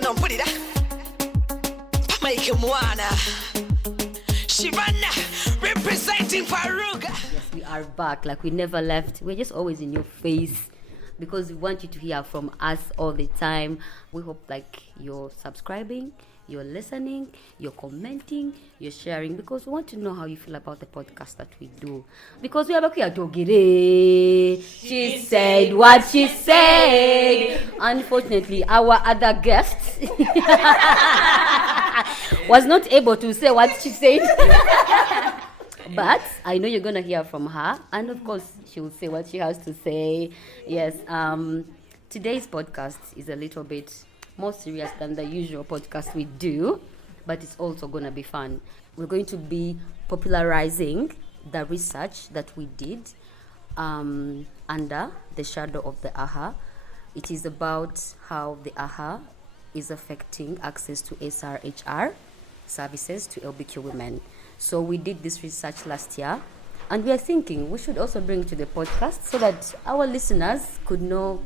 don't put it up. Make him wanna. Shivana representing FARUG. Yes, we are back like we never left. We're just always in your face because we want you to hear from us all the time. We hope like you're subscribing, you're listening, you're commenting, you're sharing, because we want to know how you feel about the podcast that we do. Because we are Queer Twogere. She said what she said. Unfortunately, our other guest was not able to say what she said. But I know you're going to hear from her. And of course, she will say what she has to say. Yes. Today's podcast is a little bit more serious than the usual podcast we do. But it's also going to be fun. We're going to be popularizing the research that we did under the shadow of the AHA. It is about how the AHA is affecting access to SRHR services to LBQ women. So we did this research last year, and we are thinking we should also bring it to the podcast so that our listeners could know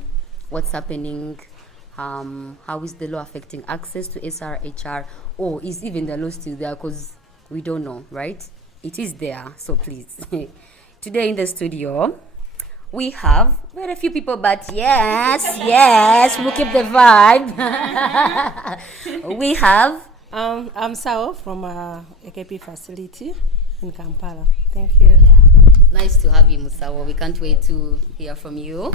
what's happening, how is the law affecting access to SRHR, or is even the law still there, because we don't know, right? It is there, so please. Today in the studio, we have very few people, but yes, we'll keep the vibe. We have... I'm Sao from AKP facility in Kampala. Thank you. Nice to have you, Musawa. We can't wait to hear from you.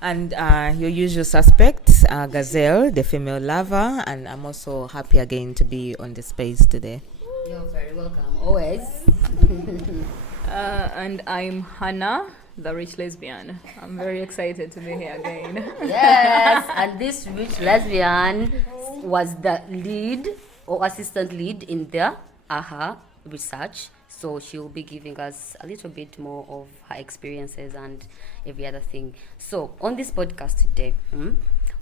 And your usual suspect, Gazelle, the female lover, and I'm also happy again to be on the space today. You're very welcome, always. And I'm Hannah, the rich lesbian. I'm very excited to be here again. Yes, and this rich lesbian was the lead or assistant lead in the AHA research. So she'll be giving us a little bit more of her experiences and every other thing. So on this podcast today,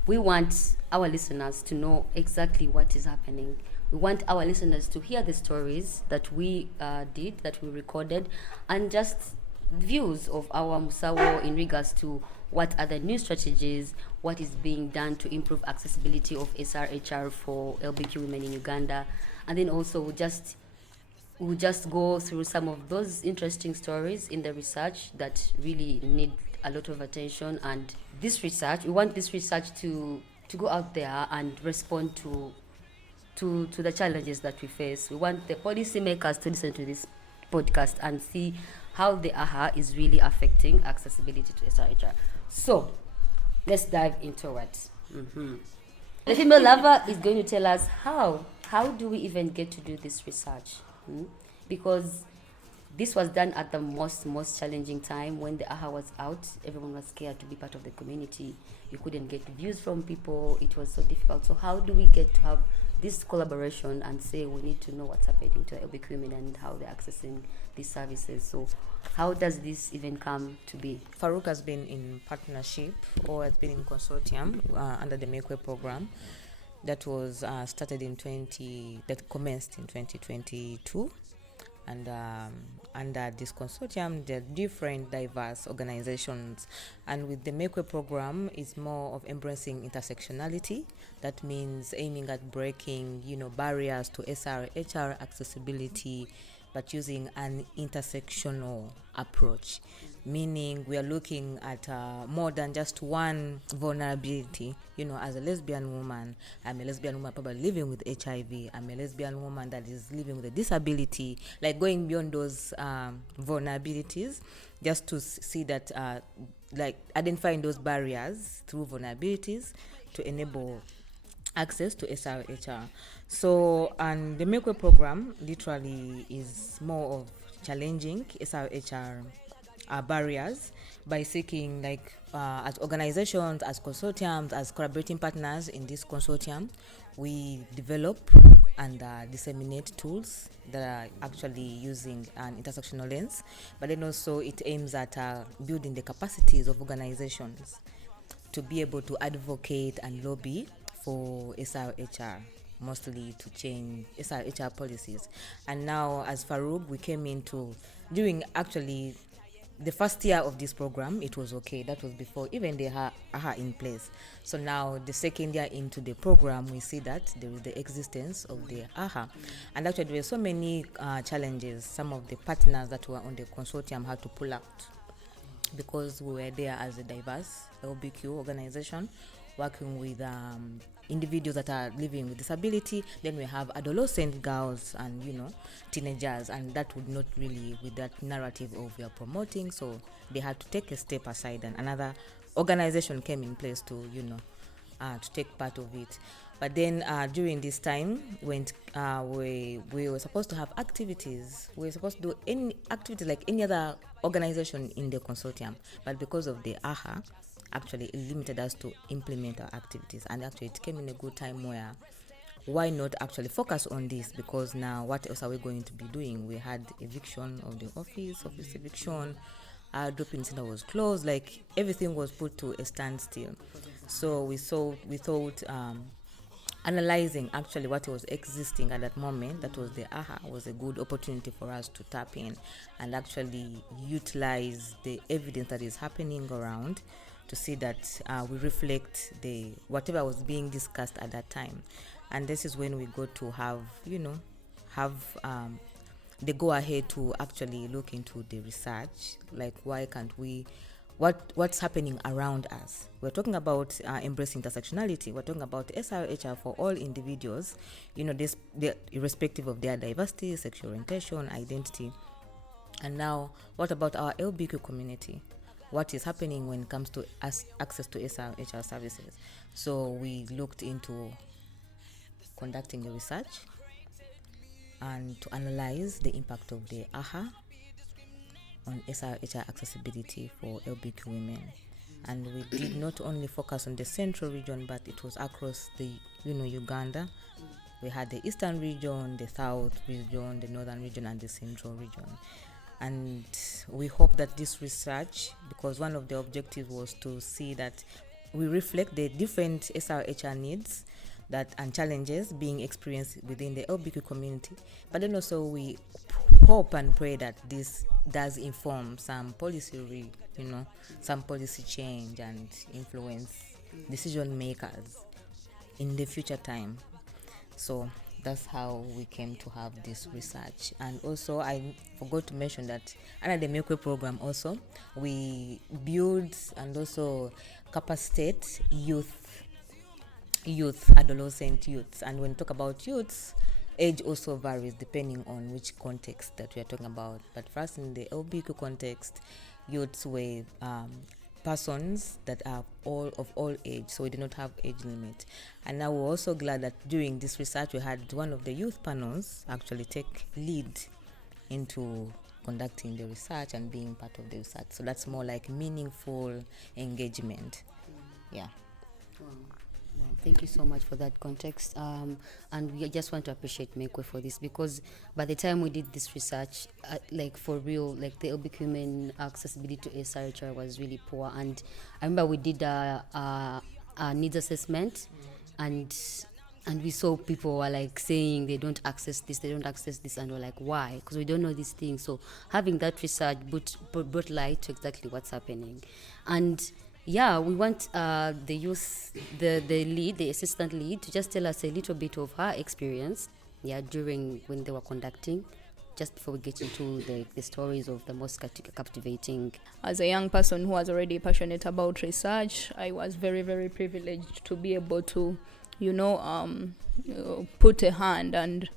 we want our listeners to know exactly what is happening. We want our listeners to hear the stories that we did, that we recorded, and just views of our Musawo in regards to what are the new strategies, what is being done to improve accessibility of SRHR for LBQ women in Uganda, and then also we'll just go through some of those interesting stories in the research that really need a lot of attention. And this research, we want this research to go out there and respond to the challenges that we face. We want the policymakers to listen to this podcast and see how the AHA is really affecting accessibility to SRHR. So, let's dive into it. The female lover is going to tell us how do we even get to do this research? Because this was done at the most challenging time when the AHA was out. Everyone was scared to be part of the community. You couldn't get views from people. It was so difficult. So how do we get to have this collaboration and say we need to know what's happening to LBQ women and how they're accessing these services? So how does this even come to be? FARUG has been in partnership or has been in consortium under the Makeway program that was started that commenced in 2022. And under this consortium, there are different diverse organizations. And with the Makeway program, it's more of embracing intersectionality. That means aiming at breaking, barriers to SRHR accessibility, but using an intersectional approach. Meaning we are looking at more than just one vulnerability. As a lesbian woman, I'm a lesbian woman probably living with HIV. I'm a lesbian woman that is living with a disability. Like going beyond those vulnerabilities, just to see that, identifying those barriers through vulnerabilities to enable access to SRHR. So, and the Makeway program literally is more of challenging SRHR barriers by seeking as organizations, as consortiums, as collaborating partners in this consortium, we develop and disseminate tools that are actually using an intersectional lens, but then also it aims at building the capacities of organizations to be able to advocate and lobby for SRHR, mostly to change SRHR policies. And now as FARUG, we came into doing actually the first year of this program, it was okay. That was before even the AHA in place. So now the second year into the program, we see that there is the existence of the AHA. And actually there were so many challenges. Some of the partners that were on the consortium had to pull out because we were there as a diverse LBQ organization working with individuals that are living with disability. Then we have adolescent girls and teenagers, and that would not really with that narrative of we are promoting, so they had to take a step aside, and another organization came in place to to take part of it. But then during this time when we were supposed to have activities, we were supposed to do any activity like any other organization in the consortium, but because of the AHA, actually it limited us to implement our activities. And actually it came in a good time where why not actually focus on this, because now what else are we going to be doing? We had eviction of the office eviction, our drop-in center was closed, like everything was put to a standstill. So we thought analyzing actually what was existing at that moment, that was the AHA, was a good opportunity for us to tap in and actually utilize the evidence that is happening around to see that we reflect the whatever was being discussed at that time. And this is when we got to have the go ahead to actually look into the research, like why can't we, what's happening around us. We're talking about embracing intersectionality. We're talking about SRHR for all individuals, irrespective of their diversity, sexual orientation, identity. And now, what about our LBQ community? What is happening when it comes to access to SRHR services? So we looked into conducting a research and to analyze the impact of the AHA on SRHR accessibility for LBQ women. And we did not only focus on the central region, but it was across the Uganda. We had the eastern region, the south region, the northern region, and the central region. And we hope that this research, because one of the objectives was to see that we reflect the different SRHR needs and challenges being experienced within the LBQ community, but then also we hope and pray that this does inform some policy some policy change and influence decision makers in the future time. So that's how we came to have this research. And also I forgot to mention that under the Makeway program also we build and also capacitate adolescent youths. And when we talk about youths, age also varies depending on which context that we are talking about. But for us in the LBQ context, youths were persons that are of all age, so we did not have age limit. And now we're also glad that during this research we had one of the youth panels actually take lead into conducting the research and being part of the research. So that's more like meaningful engagement. Yeah. Well, thank you so much for that context. And we just want to appreciate Makeway for this, because by the time we did this research, like for real, like the LBQ women accessibility to SRHR was really poor. And I remember we did a needs assessment, and we saw people were like saying they don't access this, and we're like, why? Because we don't know these things. So having that research brought light to exactly what's happening. And yeah, we want the youth, the assistant lead, to just tell us a little bit of her experience, during when they were conducting, just before we get into the stories of the most captivating. As a young person who was already passionate about research, I was very, very privileged to be able to, put a hand and,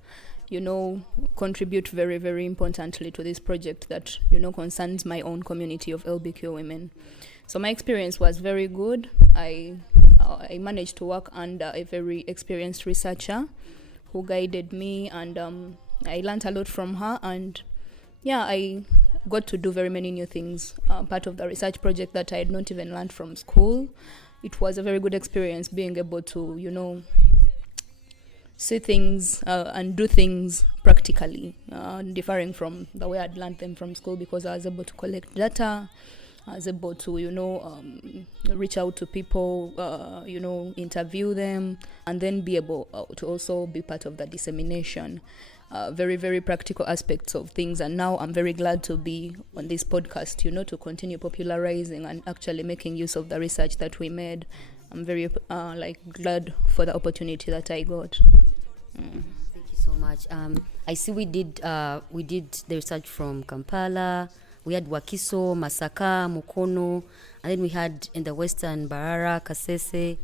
contribute very, very importantly to this project that, concerns my own community of LBQ women. So my experience was very good. I managed to work under a very experienced researcher who guided me, and I learned a lot from her. And I got to do very many new things, part of the research project that I had not even learned from school. It was a very good experience being able to, see things and do things practically, differing from the way I'd learned them from school, because I was able to collect data. I was able to, reach out to people, interview them, and then be able to also be part of the dissemination. very, very practical aspects of things. And now I'm very glad to be on this podcast, to continue popularizing and actually making use of the research that we made. I'm very glad for the opportunity that I got. Thank you so much. I see we did the research from Kampala. We had Wakiso, Masaka, Mukono, and then we had in the Western Barara, Kasese.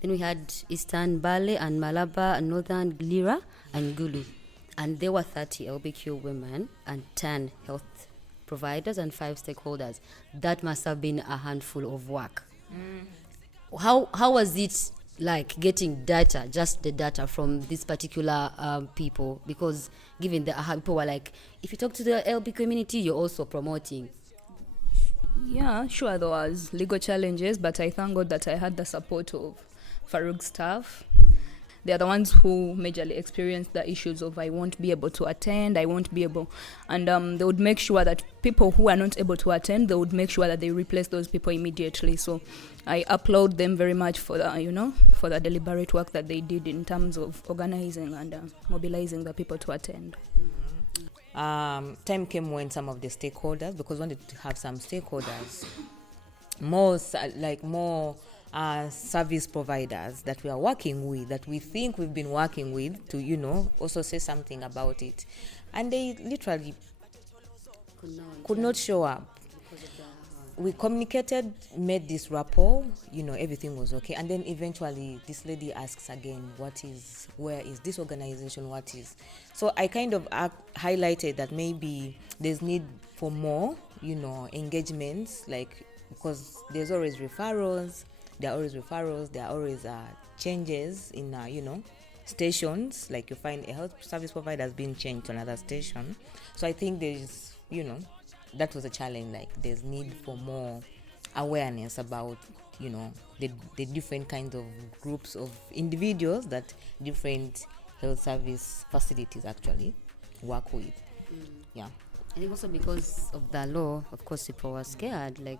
Then we had Eastern Bale and Malaba and Northern Lira and Gulu. And there were 30 LBQ women and 10 health providers and 5 stakeholders. That must have been a handful of work. How was it like getting data, just the data from this particular people? Because given the people were like, if you talk to the LB community, you're also promoting. Yeah, sure, there was legal challenges, but I thank God that I had the support of FARUG staff. They are the ones who majorly experience the issues of I won't be able to attend, I won't be able, and they would make sure that people who are not able to attend, they would make sure that they replace those people immediately. So I applaud them very much for the, for the deliberate work that they did in terms of organizing and mobilizing the people to attend. Time came when some of the stakeholders, because we wanted to have some stakeholders, more service providers that we are working with, that we think we've been working with, to, also say something about it. And they literally could not show up. We communicated, made this rapport, everything was okay. And then eventually this lady asks again, where is this organization, what is? So I kind of highlighted that maybe there's need for more, engagements, because there's always referrals, there are always changes in, stations, like you find a health service provider has been changed to another station. So I think there's, that was a challenge, there's need for more awareness about, the different kinds of groups of individuals that different health service facilities actually work with. Yeah. I think also because of the law, of course, people were scared, they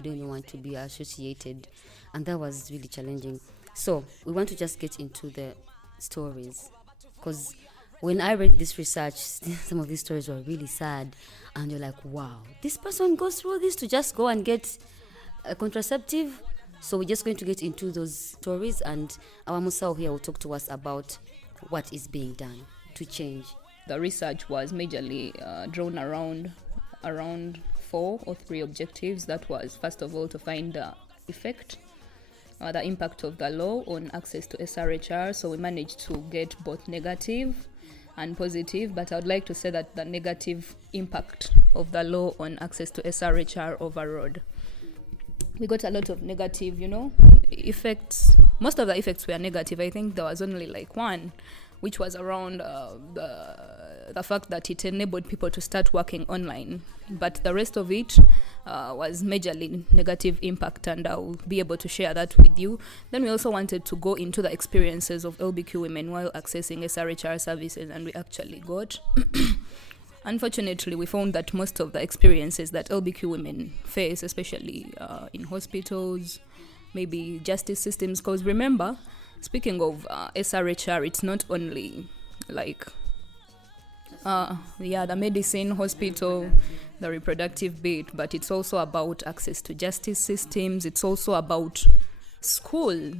don't even want to be associated, and that was really challenging. So we want to just get into the stories, because when I read this research, some of these stories were really sad, and you're like, wow, this person goes through this to just go and get a contraceptive. So we're just going to get into those stories, and our Musao here will talk to us about what is being done to change. The research was majorly drawn around 4 or 3 objectives. That was, first of all, to find the impact of the law on access to SRHR. So we managed to get both negative and positive, but I would like to say that the negative impact of the law on access to SRHR overrode. We got a lot of negative, effects. Most of the effects were negative. I think there was only one, which was around the fact that it enabled people to start working online. But the rest of it was majorly negative impact, and I'll be able to share that with you. Then we also wanted to go into the experiences of LBQ women while accessing SRHR services, and we actually got. Unfortunately, we found that most of the experiences that LBQ women face, especially in hospitals, maybe justice systems, because remember, speaking of SRHR, it's not only the medicine, hospital, the reproductive bit, but it's also about access to justice systems. It's also about school,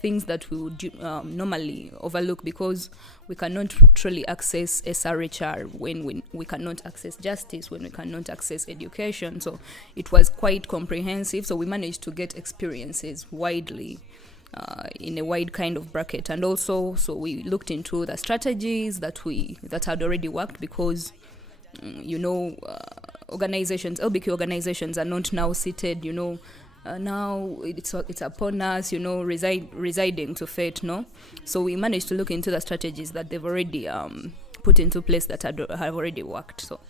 things that we would normally overlook, because we cannot truly access SRHR when we cannot access justice, when we cannot access education. So it was quite comprehensive. So we managed to get experiences widely in a wide kind of bracket. And also, so we looked into the strategies that had already worked, because organizations, LBQ organizations, are not now seated, now it's upon us, residing to fate, no? So we managed to look into the strategies that they've already put into place that have already worked. So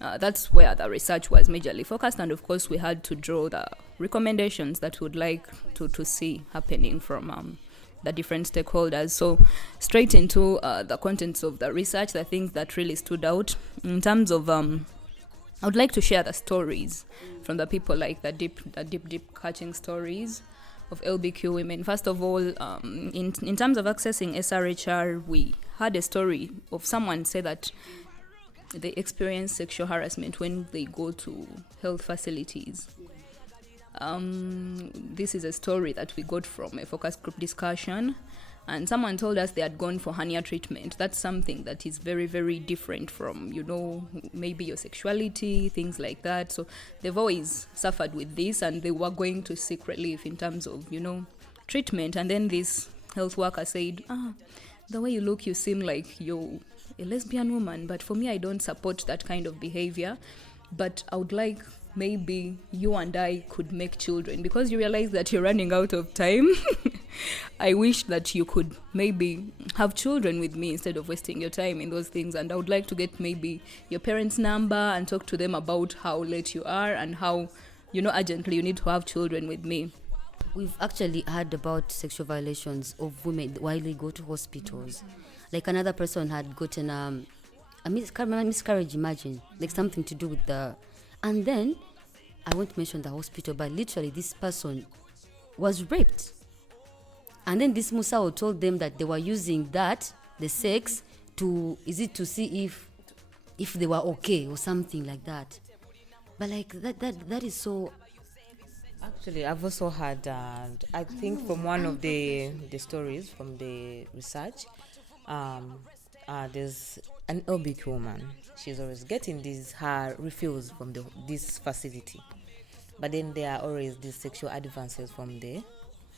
that's where the research was majorly focused, and of course we had to draw the recommendations that we would like to see happening from the different stakeholders. So straight into the contents of the research, the things that really stood out in terms of I would like to share the stories from the people, the deep catching stories. of LBQ women. First of all, in terms of accessing SRHR, we had a story of someone say that they experience sexual harassment when they go to health facilities. This is a story that we got from a focus group discussion, and someone told us they had gone for hernia treatment. That's something that is very, very different from, maybe your sexuality, things like that. So they've always suffered with this, and they were going to seek relief in terms of, treatment. And then this health worker said, the way you look, you seem like you're a lesbian woman, but for me, I don't support that kind of behavior. But I would like maybe you and I could make children, because you realize that you're running out of time. I wish that you could maybe have children with me instead of wasting your time in those things. And I would like to get maybe your parents' number and talk to them about how late you are and how, urgently you need to have children with me. We've actually heard about sexual violations of women while they go to hospitals. Like another person had gotten a miscarriage, imagine, like something to do with the... And then, I won't mention the hospital, but literally this person was raped. And then this Musao told them that they were using the sex, to see if they were okay or something like that. But like that is so... Actually, I've also heard, I think from one of the stories from the research, there's an LBQ woman. She's always getting her refills from this facility. But then there are always these sexual advances from the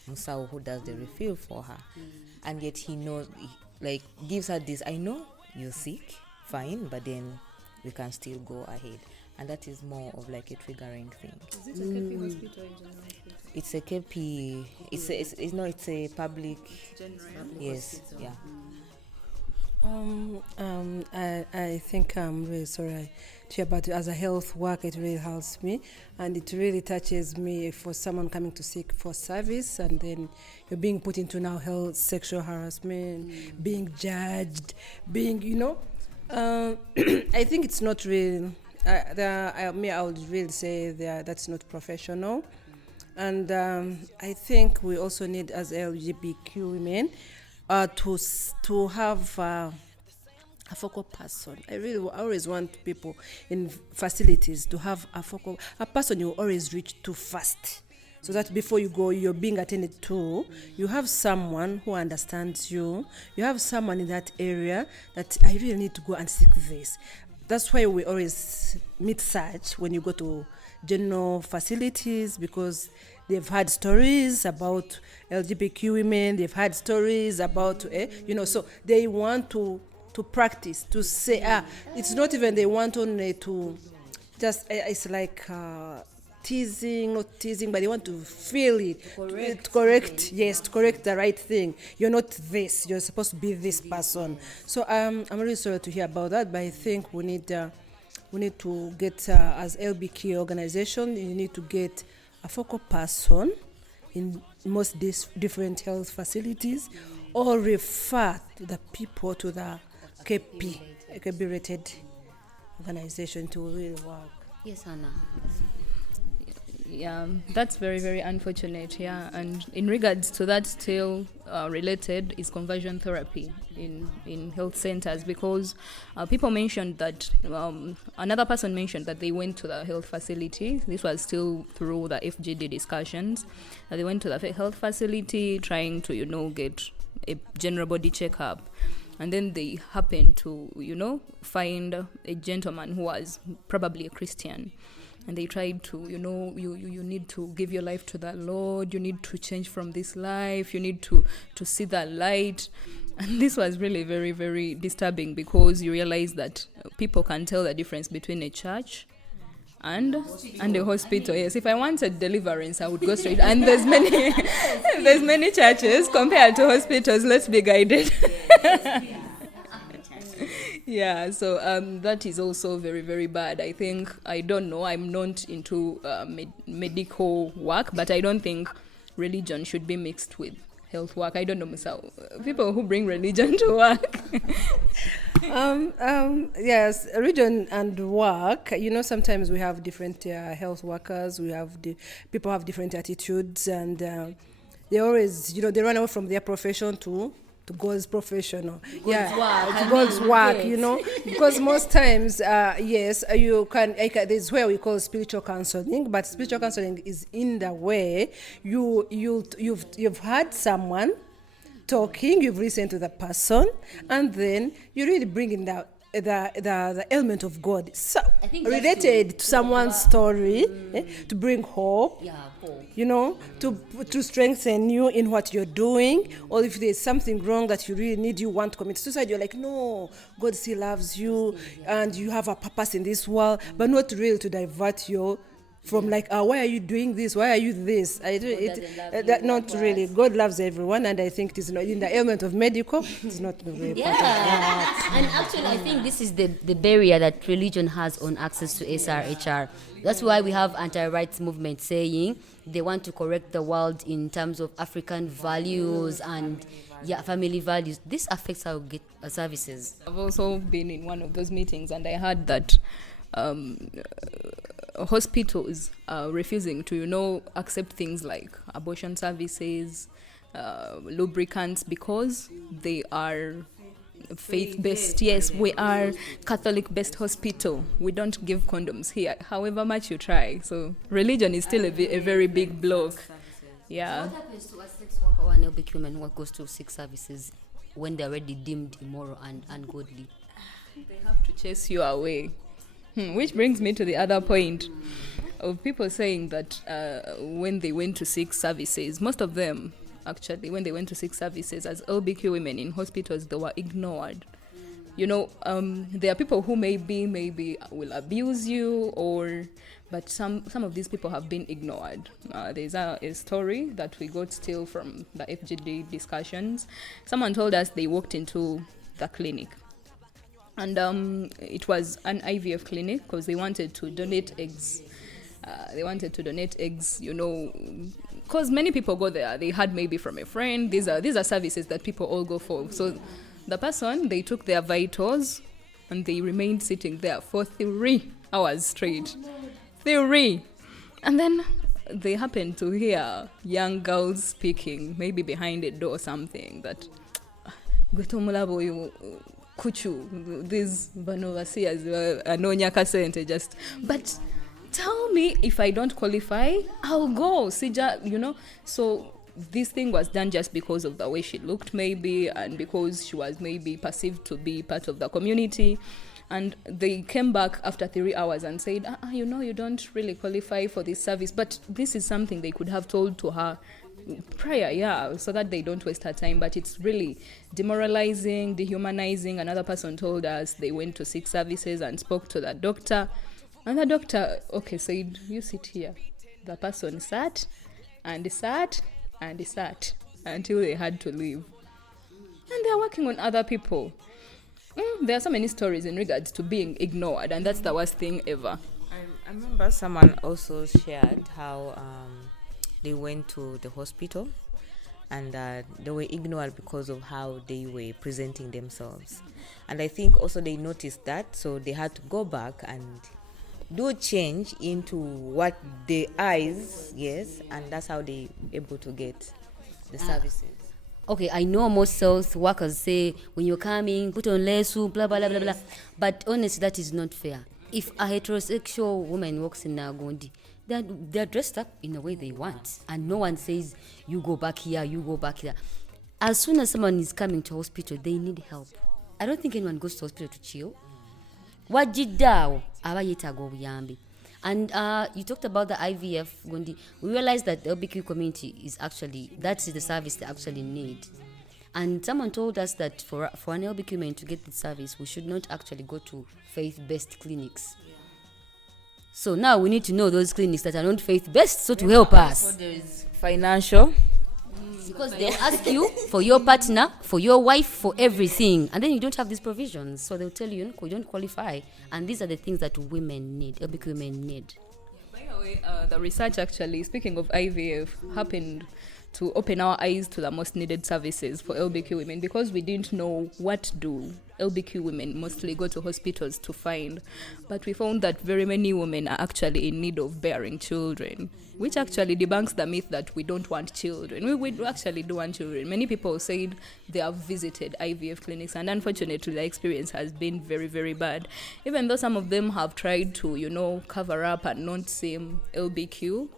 Musao who does the refill for her. And yet he knows, gives her this, I know you're sick, fine, but then we can still go ahead. And that is more of like a triggering thing. Is it a KP hospital or general hospital? It's a KP, it's a public, yes, hospital. Yeah. I think I'm really sorry to hear about it. As a health worker, it really helps me, and it really touches me for someone coming to seek for service, and then you're being put into now health, sexual harassment, being judged, being, I think it's not real. I would really say that's not professional, and I think we also need, as LGBTQ women, to have a focal person. I always want people in facilities to have a person you always reach to first, so that before you go, you're being attended to. You have someone who understands you. You have someone in that area that I really need to go and seek this. That's why we always meet such when you go to general facilities, because they've had stories about LGBTQ women, they've had stories about, so they want to practice, to say, it's not even they want only to just, it's like not teasing, but they want to feel it. To correct the right thing. You're not this, you're supposed to be this person. So I'm really sorry to hear about that, but I think we need to get, as LBK organization, you need to get a focal person in most different health facilities, or refer to the people to the KP rated organization to really work. Yes, Anna. Yeah, that's very, very unfortunate. Yeah, and in regards to that, still related is conversion therapy in health centers, because people mentioned that another person mentioned that they went to the health facility. This was still through the FGD discussions. They went to the health facility trying to get a general body checkup, and then they happened to find a gentleman who was probably a Christian. And they tried to, you need to give your life to the Lord. You need to change from this life. You need to see the light. And this was really very, very disturbing, because you realize that people can tell the difference between a church and a hospital. Yes, if I wanted deliverance, I would go straight. And there's many churches compared to hospitals. Let's be guided. Yeah, so that is also very, very bad. I think, I don't know, I'm not into medical work, but I don't think religion should be mixed with health work. I don't know, people who bring religion to work. Yes, religion and work, sometimes we have different health workers, people have different attitudes, and they always, they run away from their profession to God's professional. God's work, to I God's mean, work, yes. because most times, yes, you can, this is where we call spiritual counseling, but spiritual counseling is in the way you've had someone talking, you've listened to the person, and then you really bring in the element of God, so I think that's related to someone's story, to bring hope, Yeah, hope. to strengthen you in what you're doing, or if there's something wrong that you really need, you want to commit suicide, you're like, no, God still loves you, and you have a purpose in this world, but not really to divert you from like, why are you doing this? Why are you this? Not really. God loves everyone, and I think it is not in the element of medical. It's not really part of that. And actually, I think this is the barrier that religion has on access to SRHR. That's why we have anti-rights movement saying they want to correct the world in terms of African values and family values. This affects how we get services. I've also been in one of those meetings, and I heard that hospitals are refusing to, accept things like abortion services, lubricants, because they are faith-based. Yes, we are Catholic-based hospital. We don't give condoms here, however much you try. So religion is still a very big block. Yeah. What happens to a sex worker or an LBQ woman who goes to sex services when they're already deemed immoral and ungodly? They have to chase you away. Which brings me to the other point of people saying that when they went to seek services, most of them actually, when they went to seek services as LBQ women in hospitals, they were ignored. There are people who maybe will abuse you, but some of these people have been ignored. There's a story that we got still from the FGD discussions. Someone told us they walked into the clinic. And it was an IVF clinic because they wanted to donate eggs. Because many people go there. They had maybe from a friend. These are services that people all go for. So the person, they took their vitals and they remained sitting there for 3 hours straight. 3. And then they happened to hear young girls speaking, maybe behind a door or something, that Kuchu, these overseers anonya kasente just, but tell me if I don't qualify, I'll go. Sija, So this thing was done just because of the way she looked, maybe, and because she was maybe perceived to be part of the community. And they came back after 3 hours and said, you don't really qualify for this service. But this is something they could have told to her prior, so that they don't waste her time. But it's really demoralizing, dehumanizing. Another person told us they went to seek services and spoke to the doctor, and the doctor said, you sit here. The person sat and sat and sat until they had to leave, and they're working on other people. There are so many stories in regards to being ignored, and that's the worst thing ever. I remember someone also shared how they went to the hospital and they were ignored because of how they were presenting themselves. And I think also they noticed that, so they had to go back and do change into what the eyes, yes, and that's how they able to get the services. Okay, I know most health workers say when you're coming, put on lesu, blah, blah, blah, blah, blah. But honestly, that is not fair. If a heterosexual woman walks in Nagondi, they're dressed up in the way they want. And no one says, you go back here, you go back there. As soon as someone is coming to hospital, they need help. I don't think anyone goes to hospital to chill. Wajidao, abayitago buyambi. And you talked about the IVF, Gondi. We realized that the LBQ community that's the service they actually need. And someone told us that for an LBQ man to get the service, we should not actually go to faith-based clinics. So now we need to know those clinics that are not faith-based, so to help us. So there is financial. Because they'll ask you for your partner, for your wife, for everything. And then you don't have these provisions. So they'll tell you, you don't qualify. And these are the things that women need, LBQ women need. By the way, the research actually, speaking of IVF, happened to open our eyes to the most needed services for LBQ women, because we didn't know what do LBQ women mostly go to hospitals to find. But we found that very many women are actually in need of bearing children, which actually debunks the myth that we don't want children. We actually do want children. Many people said they have visited IVF clinics, and unfortunately the experience has been very, very bad. Even though some of them have tried to, cover up and not seem LBQ,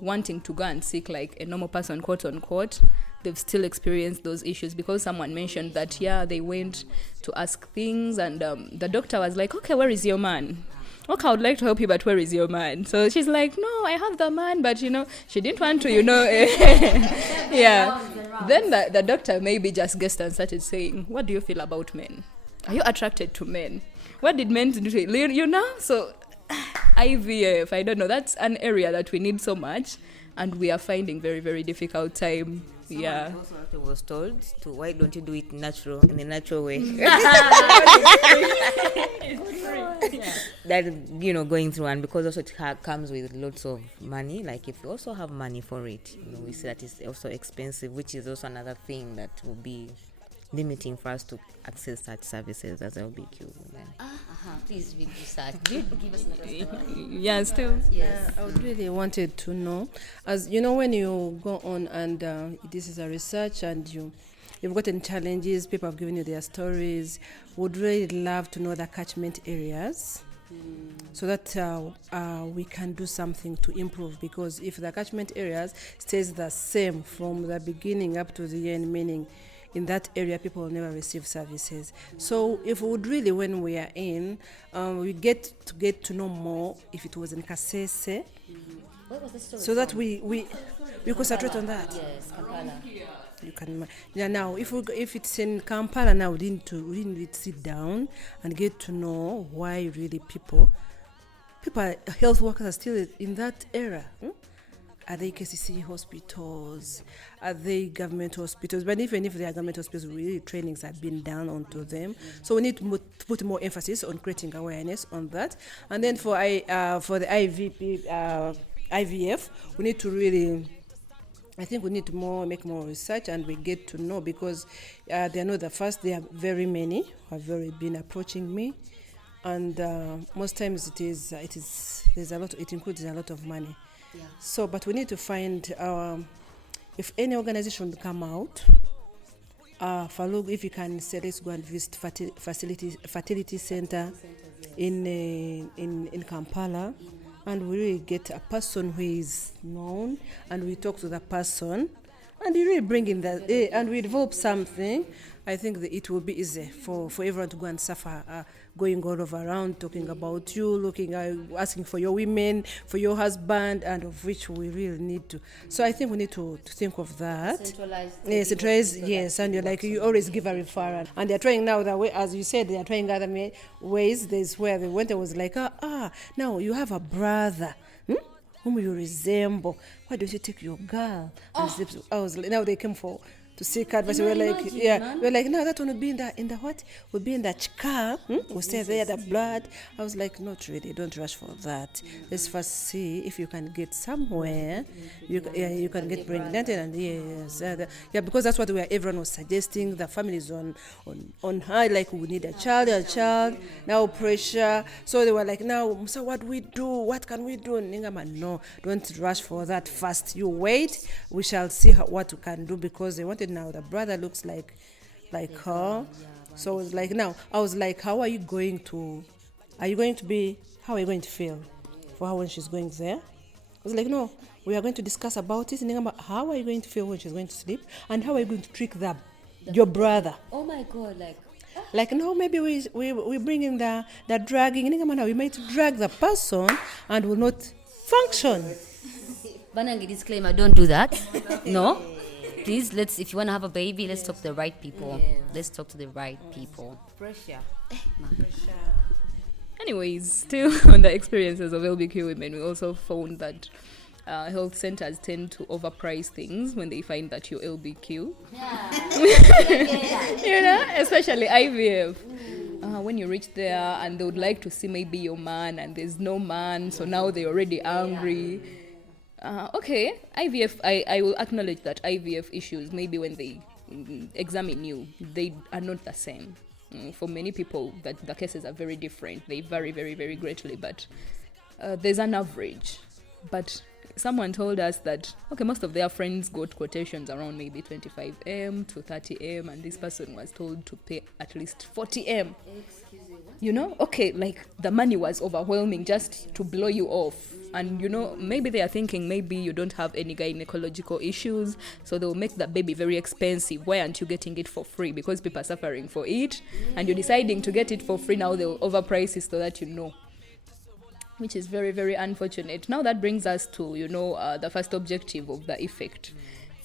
wanting to go and seek like a normal person, quote unquote, they've still experienced those issues, because someone mentioned that they went to ask things, and the doctor was like, okay, where is your man? Okay, I would like to help you, but where is your man? So she's like, no, I have the man, but she didn't want to, yeah. Then the doctor maybe just guessed and started saying, what do you feel about men? Are you attracted to men? What did men do to you? So IVF, I don't know, that's an area that we need so much, and we are finding very, very difficult time. Yeah. Also was told to, why don't you do it in a natural way? That going through, and because also it comes with lots of money. Like if you also have money for it, we see that it's also expensive, which is also another thing that will be limiting for us to access such services as LBQ women. Please read research. Give us another story. Yeah, still. Yes. I would really wanted to know, as when you go on and this is a research and you've gotten challenges, people have given you their stories, would really love to know the catchment areas, so that we can do something to improve, because if the catchment areas stays the same from the beginning up to the end, meaning in that area people will never receive services. So if we would really, when we are in, we get to know more if it was in Kasese, What was the story? so that we concentrate on that. Yes, Kampala. You can now if it's in Kampala now, we need to sit down and get to know why really people health workers are still in that era. Are they KCC hospitals? Are they government hospitals? But even if they are government hospitals, really trainings have been done onto them. So we need to put more emphasis on creating awareness on that. And then for the IVF, we need to really, I think we need to make more research, and we get to know, because they are not the first. There are very many who have already been approaching me, and most times it includes a lot of money. Yeah. So, but we need to find if any organization will come out, FARUG, if you can say, let's go and visit fertility center in Kampala, and we really get a person who is known, and we talk to the person, and you really bring in that, and we develop something. I think that it will be easy for everyone to go and suffer, going all over around, talking about you, asking for your women, for your husband, and of which we really need to. So I think we need to think of that. Centralized, yes, and you always give a referral. And they're trying now that way, as you said, they are trying other ways. There's where they went and was like, now you have a brother whom you resemble. Why don't you take your girl? I was like, now they came to seek advice. We're like, no, that one would be in the what? Would be in the chika. We'll stay there, the blood. I was like, not really, don't rush for that. Let's first see if you can get somewhere. You can get pregnant, and yes, because that's what everyone was suggesting. The families on high, like we need a child. Now pressure. So they were like, now, so what do we do? What can we do? Ningaman, no, don't rush for that first. You wait. We shall see what we can do, because they wanted. Now the brother looks like her, so I was like, how are you going to feel for her when she's going there? I was like, no, we are going to discuss about it, and how are you going to feel when she's going to sleep, and how are you going to trick your brother? Oh my God, like no, maybe we bring in the dragging, we might drag the person and will not function. Banangi disclaimer, don't do that. No. Please, if you want to have a baby, let's talk to the right people. Let's talk to the right people. Pressure. Anyways, still on the experiences of LBQ women, we also found that health centers tend to overprice things when they find that you're LBQ. Especially IVF. When you reach there and they would like to see maybe your man, and there's no man, so now they're already angry. Okay, IVF, I will acknowledge that IVF issues, maybe when they examine you, they are not the same. For many people, that the cases are very different. They vary very, very greatly, but there's an average. But someone told us that, okay, most of their friends got quotations around maybe 25M to 30M, and this person was told to pay at least 40M. You know, okay, like the money was overwhelming just to blow you off. And, you know, maybe they are thinking maybe you don't have any gynecological issues, so they'll make the baby very expensive. Why aren't you getting it for free? Because people are suffering for it, and you're deciding to get it for free. Now they'll overprice it so that you know, which is very, very unfortunate. Now that brings us to, you know, the first objective of the effect.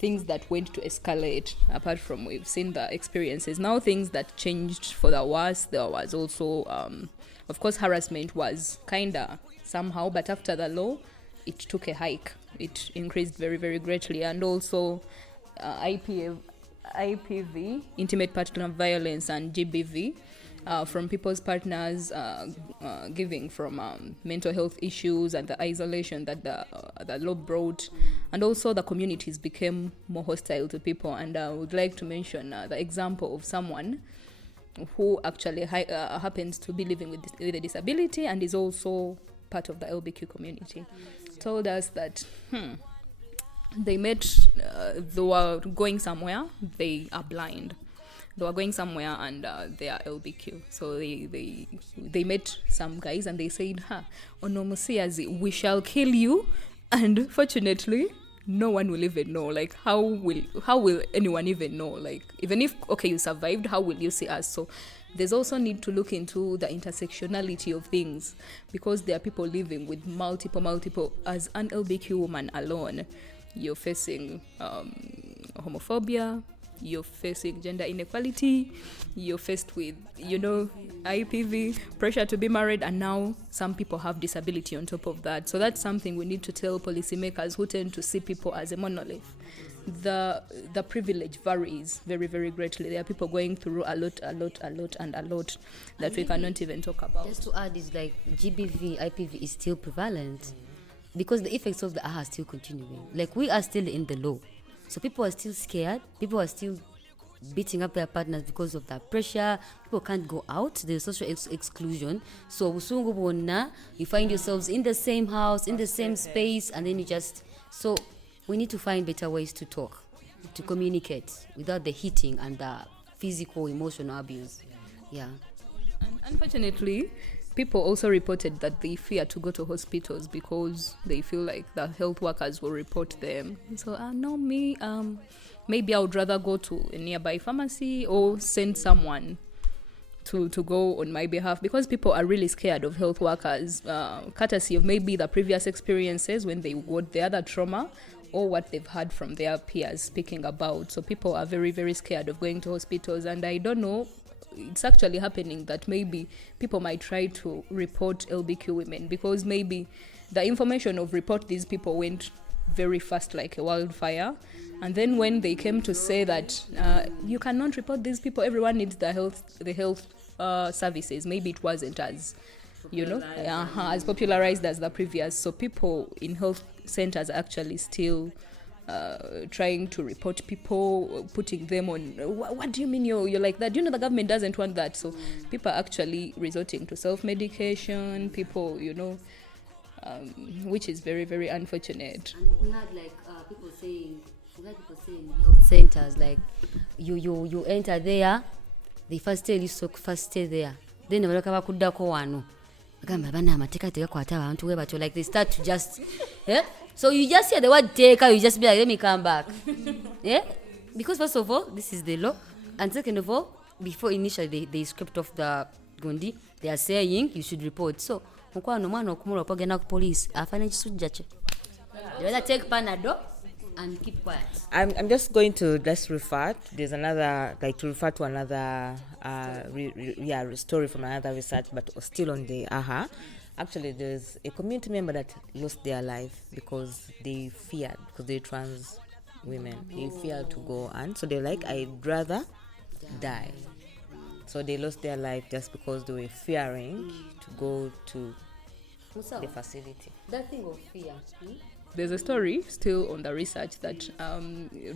Things that went to escalate, apart from we've seen the experiences. Now things that changed for the worse. There was also, of course, harassment was kinda somehow, but after the law, it took a hike. It increased very, very greatly. And also IPV, intimate partner violence, and GBV, from people's partners, giving from mental health issues and the isolation that the law brought. And also the communities became more hostile to people. And I would like to mention the example of someone who actually happens to be living with a disability and is also part of the LBQ community. Told us that they met, they were going somewhere, they are blind. They were going somewhere and they are LBQ. So they met some guys and they said, Onomusiazi, we shall kill you. And fortunately, no one will even know. Like, how will anyone even know? Like, even if, okay, you survived, how will you see us? So there's also need to look into the intersectionality of things, because there are people living with multiple. As an LBQ woman alone, you're facing homophobia, you're facing gender inequality, you're faced with, you know, IPV, pressure to be married, and now some people have disability on top of that. So that's something we need to tell policymakers who tend to see people as a monolith. The privilege varies very, very greatly. There are people going through a lot that we cannot even talk about. Just to add is like GBV, IPV is still prevalent because the effects of the AHA are still continuing. Like, we are still in the law. So people are still scared. People are still beating up their partners because of that pressure. People can't go out. There's social exclusion. So you find yourselves in the same house, in the same space, and then you just... So we need to find better ways to talk, to communicate without the hitting and the physical, emotional abuse. Yeah. And unfortunately, people also reported that they fear to go to hospitals because they feel like the health workers will report them. So, maybe I would rather go to a nearby pharmacy or send someone to go on my behalf, because people are really scared of health workers, courtesy of maybe the previous experiences when they got the other trauma or what they've heard from their peers speaking about. So people are very, very scared of going to hospitals, and I don't know, it's actually happening that maybe people might try to report LBQ women because maybe the information of report these people went very fast like a wildfire, and then when they came to say that you cannot report these people, everyone needs the health services, maybe it wasn't as, you know, as popularized as the previous. So people in health centers actually still trying to report people, putting them on, what do you mean you're like that? You know, the government doesn't want that. So people are actually resorting to self-medication, people, you know, which is very, very unfortunate. And we had like people saying in health centers, like you enter there, they first tell you so first stay there. Then like they start to just so you just hear the word taker, you just be like, let me come back. Because first of all, this is the law, and second of all, before initially they script off the gundi, they are saying you should report. So police you rather take Panadol and keep quiet. I'm just going to refer. There's another, like, to refer to another story from another research, but still on the AHA. Actually, there's a community member that lost their life because they feared, because they're trans women. They feared to go, and so they're like, I'd rather die. So they lost their life just because they were fearing to go to the facility. That thing of fear, There's a story still on the research that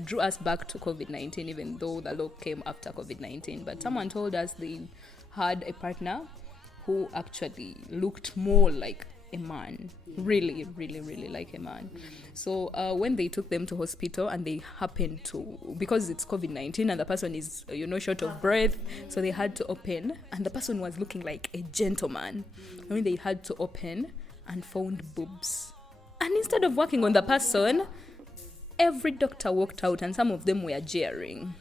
drew us back to COVID-19, even though the law came after COVID-19. But someone told us they had a partner who actually looked more like a man, really like a man. So when they took them to hospital and they happened to, because it's COVID-19 and the person is short of breath, so they had to open, and the person was looking like a gentleman. I mean, they had to open and found boobs, and instead of working on the person, every doctor walked out and some of them were jeering,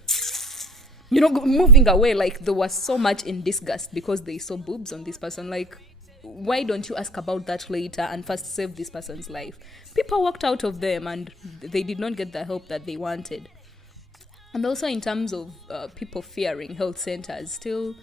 moving away, like they were so much in disgust because they saw boobs on this person. Like, why don't you ask about that later and first save this person's life? People walked out of them and they did not get the help that they wanted. And also in terms of people fearing health centers, still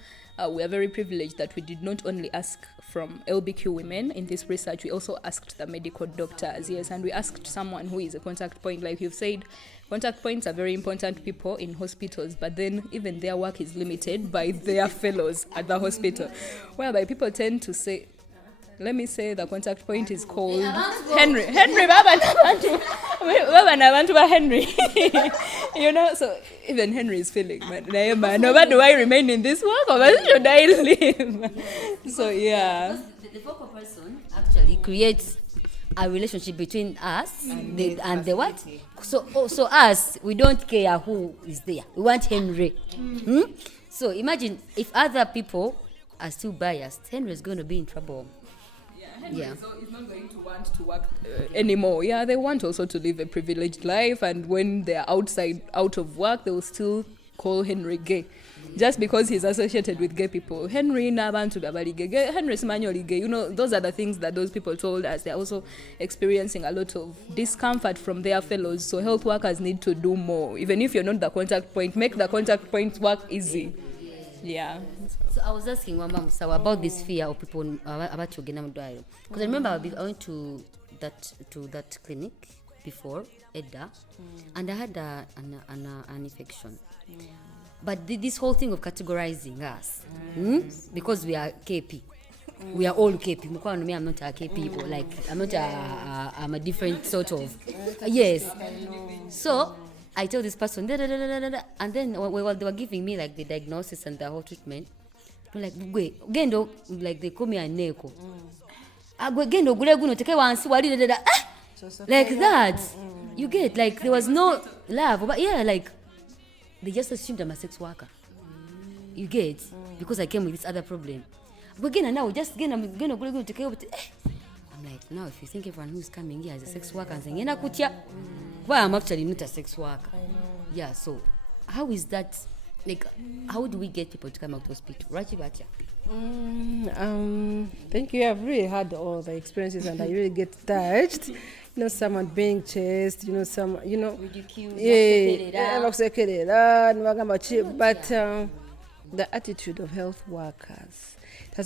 we are very privileged that we did not only ask from LBQ women in this research, we also asked the medical doctors, yes, and we asked someone who is a contact point. Like you've said, contact points are very important people in hospitals, but then even their work is limited by their fellows at the hospital, whereby people tend to say, let me say the contact point is called Henry. Baba Henry. So even Henry is feeling, no, do I remain in this work or should I leave? So yeah. The focal person actually creates a relationship between us and the what? So us, we don't care who is there. We want Henry. So imagine if other people are still biased, Henry is going to be in trouble. Yeah. So he's not going to want to work anymore. Yeah, they want also to live a privileged life, and when they're out of work, they will still call Henry gay, just because he's associated with gay people. Henry nabantu babali gay. Henry simanyoli gay. Those are the things that those people told us. They're also experiencing a lot of discomfort from their fellows. So health workers need to do more. Even if you're not the contact point, make the contact point work easy. Yeah. So I was asking Mama Musa about this fear of people about Chogena Mudwayo. Because I remember I went to that clinic before, Edda, and I had an infection. But this whole thing of categorizing us, because we are KP, we are all KP. I'm not a KP, or like I'm a different sort of. Yes. So I told this person, and then while they were giving me like the diagnosis and the whole treatment, I'm like, gendo, like they call me a neko. Gendo, guleguno teke wansi wali like that. You get, like, there was no love, but yeah, like they just assumed I'm a sex worker. You get, because I came with this other problem. But again, now just again, I'm gonna take care of it. I'm like, now if you think everyone who's coming here as a sex worker and saying, well, I'm actually not a sex worker. Yeah, so how is that? Like, how do we get people to come out to hospital? Rachi Bacha. Thank you. I've really had all the experiences, and I really get touched. Someone being chased. Some. Ridiculed. Yeah. But the attitude of health workers, it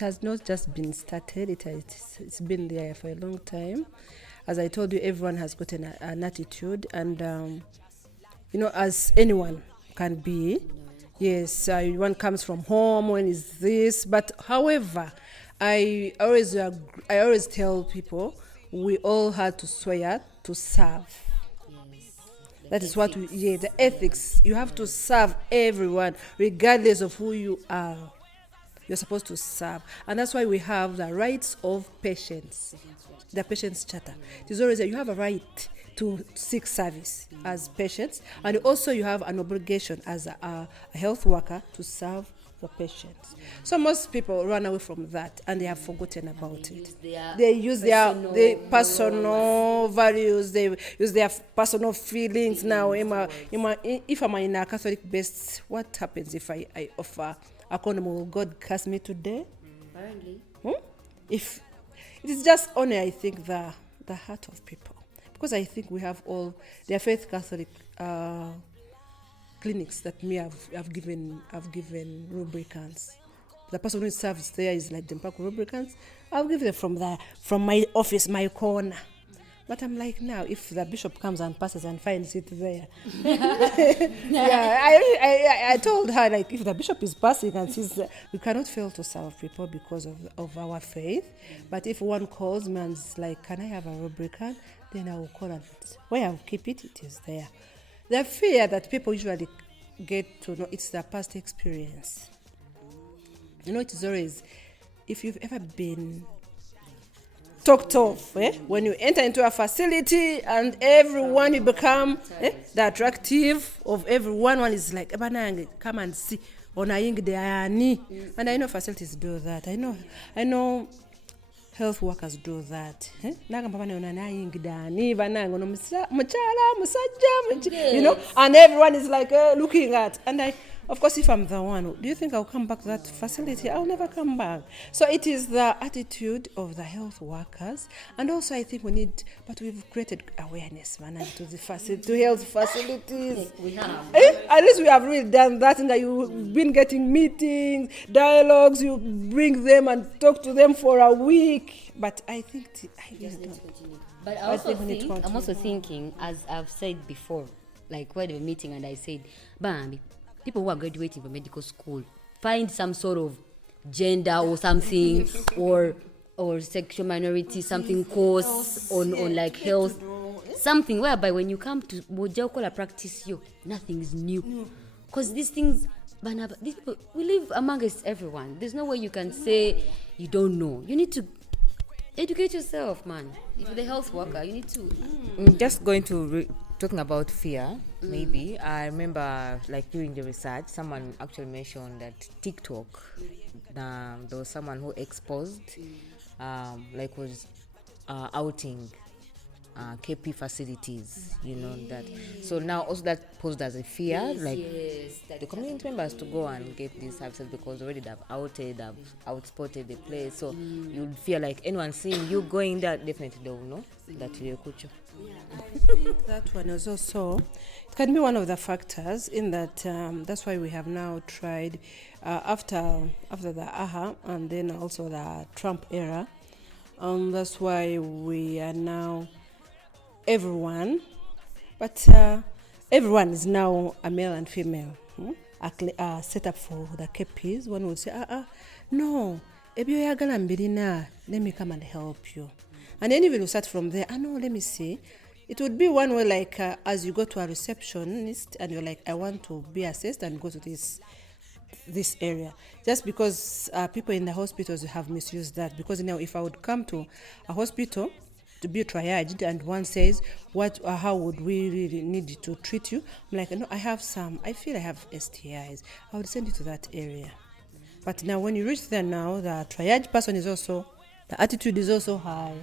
has not just been started. It's been there for a long time. As I told you, everyone has got an attitude, and as anyone can be. Yes, one comes from home. When is this? But however, I always tell people we all had to swear to serve. That is what the ethics. You have to serve everyone, regardless of who you are. You're supposed to serve, and that's why we have the rights of patients. The patient's charter. It is always that you have a right to seek service as patients, and also you have an obligation as a health worker to serve the patients. So most people run away from that, and they have forgotten about it. They use their personal values, they use their personal feelings. Now, if I'm in a Catholic-based, what happens if I offer a condom? Will God curse me today? Apparently. If it is just only, I think, the heart of people. Because I think we have all their faith Catholic clinics that have given lubricants. The person who serves there is like Dempaku lubricants. I'll give them from my office, my corner. But I'm like, now, if the bishop comes and passes and finds it there. I told her, like, if the bishop is passing and sees, we cannot fail to serve people because of our faith. But if one calls me and is like, can I have a rubricant? Then I will call and where I keep it, it is there. The fear that people usually get to know, it's their past experience. You know, it is always, if you've ever been talked of, when you enter into a facility and everyone, you become the attractive of everyone. One is like, come and see. And I know facilities do that. I know health workers do that. You know, and everyone is like looking at. And of course, if I'm the one, do you think I'll come back to that facility? I'll never come back. So it is the attitude of the health workers. And also I think we've created awareness, to the to health facilities. We have. At least we have really done that, and you've been getting meetings, dialogues, you bring them and talk to them for a week. But I think, But I'm also thinking, as I've said before, like when we were meeting and I said, Bambi, people who are graduating from medical school, find some sort of gender or something, or sexual minority, something course on like health, something whereby when you come to Mojaokola practice, nothing is new. Because these things, these people, we live amongst everyone. There's no way you can say you don't know. You need to educate yourself, man. If you're the health worker, you need to. Just going to talking about fear, maybe. I remember, like, during the research, someone actually mentioned that TikTok, there was someone who exposed, was outing KP facilities, that. So now also that posed as a fear, the community members to go and get these services because already they've outspotted the place. So you'd feel like anyone seeing you going there, definitely they will know that you're a kucho. I think that one is also, it can be one of the factors in that, that's why we have now tried, after the AHA and then also the Trump era, that's why we are now everyone, but everyone is now a male and female, set up for the KPs. One would say, no, let me come and help you. And then even you start from there, no, let me see. It would be one way, like, as you go to a receptionist and you're like, I want to be assessed and go to this area. Just because people in the hospitals have misused that. Because now if I would come to a hospital to be triaged and one says, how would we really need to treat you? I'm like, no, I feel I have STIs. I would send you to that area. But now when you reach there now, the triage person is also, the attitude is also high.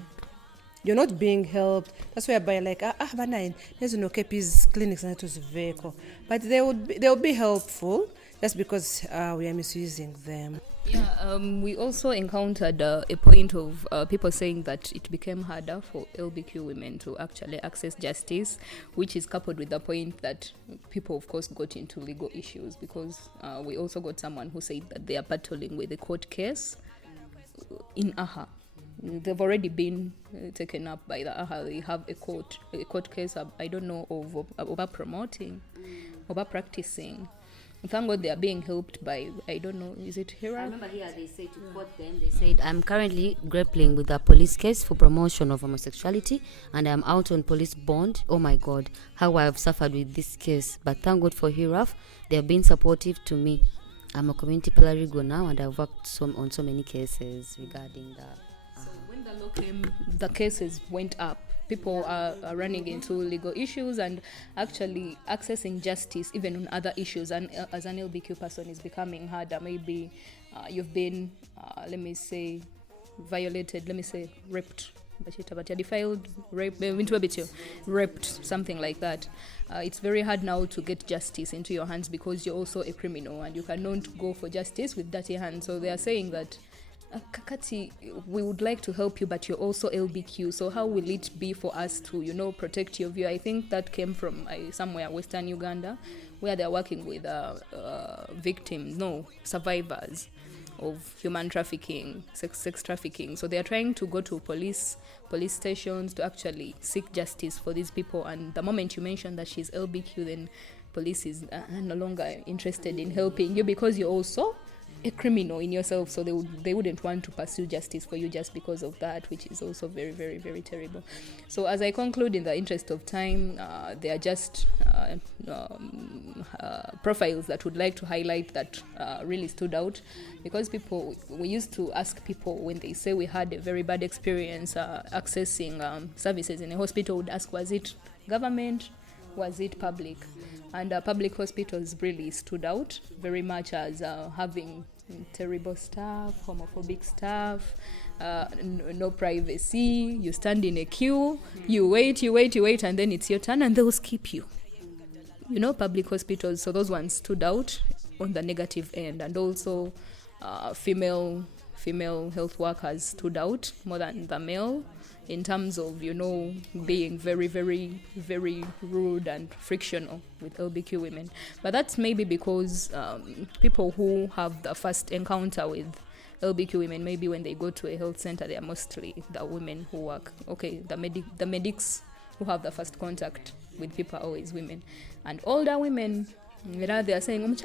You're not being helped. That's why by like, there's no KP's clinics and it was vehicle. But they'll be helpful just because we are misusing them. Yeah, we also encountered a point of people saying that it became harder for LBQ women to actually access justice, which is coupled with the point that people, of course, got into legal issues because we also got someone who said that they are battling with a court case in AHA. They've already been taken up by the AHA. They have a court case, I don't know, over promoting, over practicing. Thank God they are being helped by, I don't know, is it Hira? I remember here they said to quote them, they said, I'm currently grappling with a police case for promotion of homosexuality and I'm out on police bond. Oh my God, how I have suffered with this case. But thank God for HIRAF, they have been supportive to me. I'm a community paralegal now and I've worked on so many cases regarding that. So when the law came, the cases went up. People are running into legal issues and actually accessing justice even on other issues. And as an LBQ person, is becoming harder. Maybe you've been, violated, raped. Defiled, raped, something like that. It's very hard now to get justice into your hands because you're also a criminal and you cannot go for justice with dirty hands. So they are saying that Kakati, we would like to help you, but you're also LBQ. So how will it be for us to, protect your view? I think that came from somewhere Western Uganda, where they're working with survivors of human trafficking, sex trafficking. So they are trying to go to police stations to actually seek justice for these people. And the moment you mention that she's LBQ, then police is no longer interested in helping you because you're also a criminal in yourself, so they wouldn't want to pursue justice for you just because of that, which is also very, very, very terrible. So as I conclude, in the interest of time, they are just profiles that would like to highlight that really stood out, because we used to ask people when they say we had a very bad experience accessing services in a hospital, would ask, was it government, was it public? And public hospitals really stood out very much as having terrible staff, homophobic staff, no privacy. You stand in a queue, you wait, and then it's your turn, and they'll skip you. Public hospitals, so those ones stood out on the negative end. And also female health workers stood out more than the male, in terms of, being very, very, very rude and frictional with LBQ women. But that's maybe because people who have the first encounter with LBQ women, maybe when they go to a health center, they are mostly the women who work. Okay, the medics who have the first contact with people are always women. And older women, they are saying,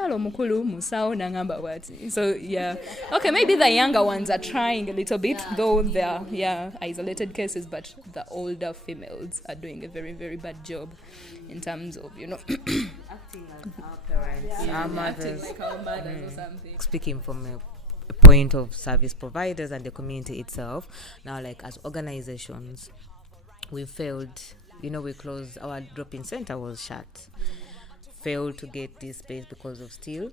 so yeah, okay, maybe the younger ones are trying a little bit, though they are isolated cases, but the older females are doing a very, very bad job in terms of, acting like our parents, our mothers, like our mothers or something. Speaking from a point of service providers and the community itself, now, like, as organizations, we failed. We closed, our drop-in center was shut. Failed to get this space because of still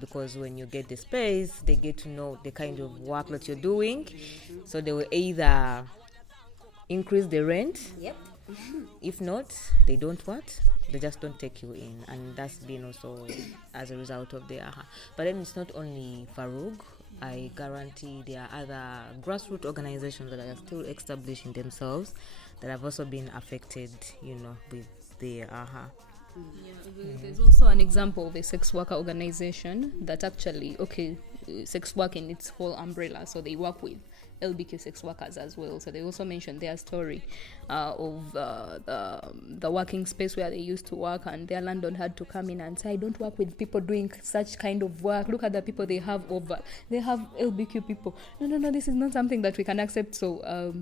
because when you get the space, they get to know the kind of work that you're doing, so they will either increase the rent, if not, they just don't take you in. And that's been also as a result of the but then it's not only FARUG. I guarantee there are other grassroots organizations that are still establishing themselves that have also been affected, with the There's also an example of a sex worker organization that actually, sex work in its whole umbrella. So they work with LBQ sex workers as well. So they also mentioned their story of the working space where they used to work, and their landlord had to come in and say, I don't work with people doing such kind of work. Look at the people they have over. They have LBQ people. No, this is not something that we can accept. So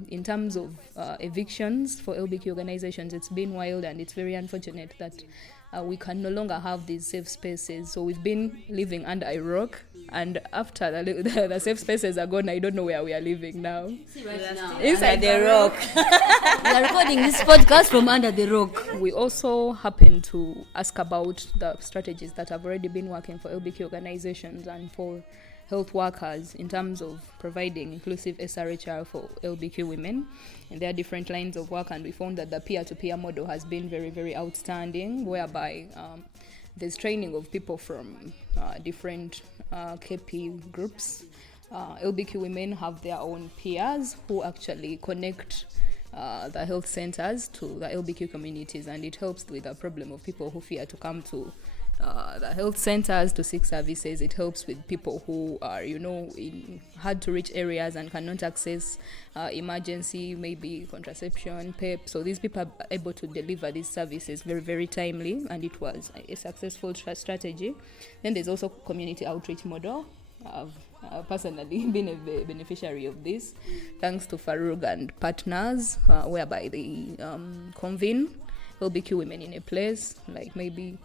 in terms of evictions for LBQ organizations, it's been wild, and it's very unfortunate that we can no longer have these safe spaces. So we've been living under a rock, and after the safe spaces are gone, I don't know where we are living now. Inside the rock. We are recording this podcast from under the rock. We also happen to ask about the strategies that have already been working for LBQ organizations and for health workers in terms of providing inclusive SRHR for LBQ women. And there are different lines of work, and we found that the peer-to-peer model has been very, very outstanding, whereby there's training of people from different KP groups. LBQ women have their own peers who actually connect the health centers to the LBQ communities, and it helps with the problem of people who fear to come to the health centers to seek services. It helps with people who are, in hard to reach areas and cannot access emergency, maybe contraception, PEP. So these people are able to deliver these services very, very timely, and it was a successful strategy. Then there's also community outreach model. I've personally been a beneficiary of this, thanks to FARUG and partners, whereby they convene LBQ women in a place, like maybe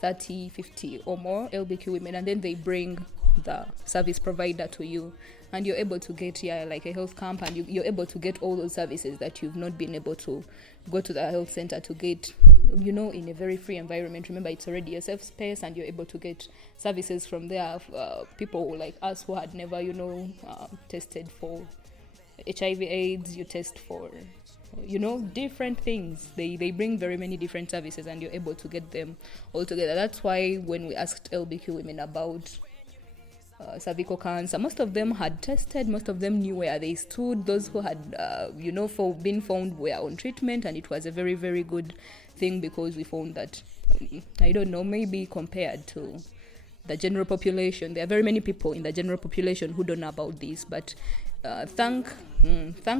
30, 50 or more LBQ women, and then they bring the service provider to you, and you're able to get like a health camp, and you're able to get all those services that you've not been able to go to the health center to get, in a very free environment. Remember, it's already a safe space, and you're able to get services from there. People like us who had never, tested for HIV/AIDS, you test for different things. They bring very many different services, and you're able to get them all together. That's why when we asked LBQ women about cervical cancer, most of them had tested, most of them knew where they stood. Those who had been found were on treatment, and it was a very, very good thing, because we found that maybe compared to the general population. There are very many people in the general population who don't know about this, but thank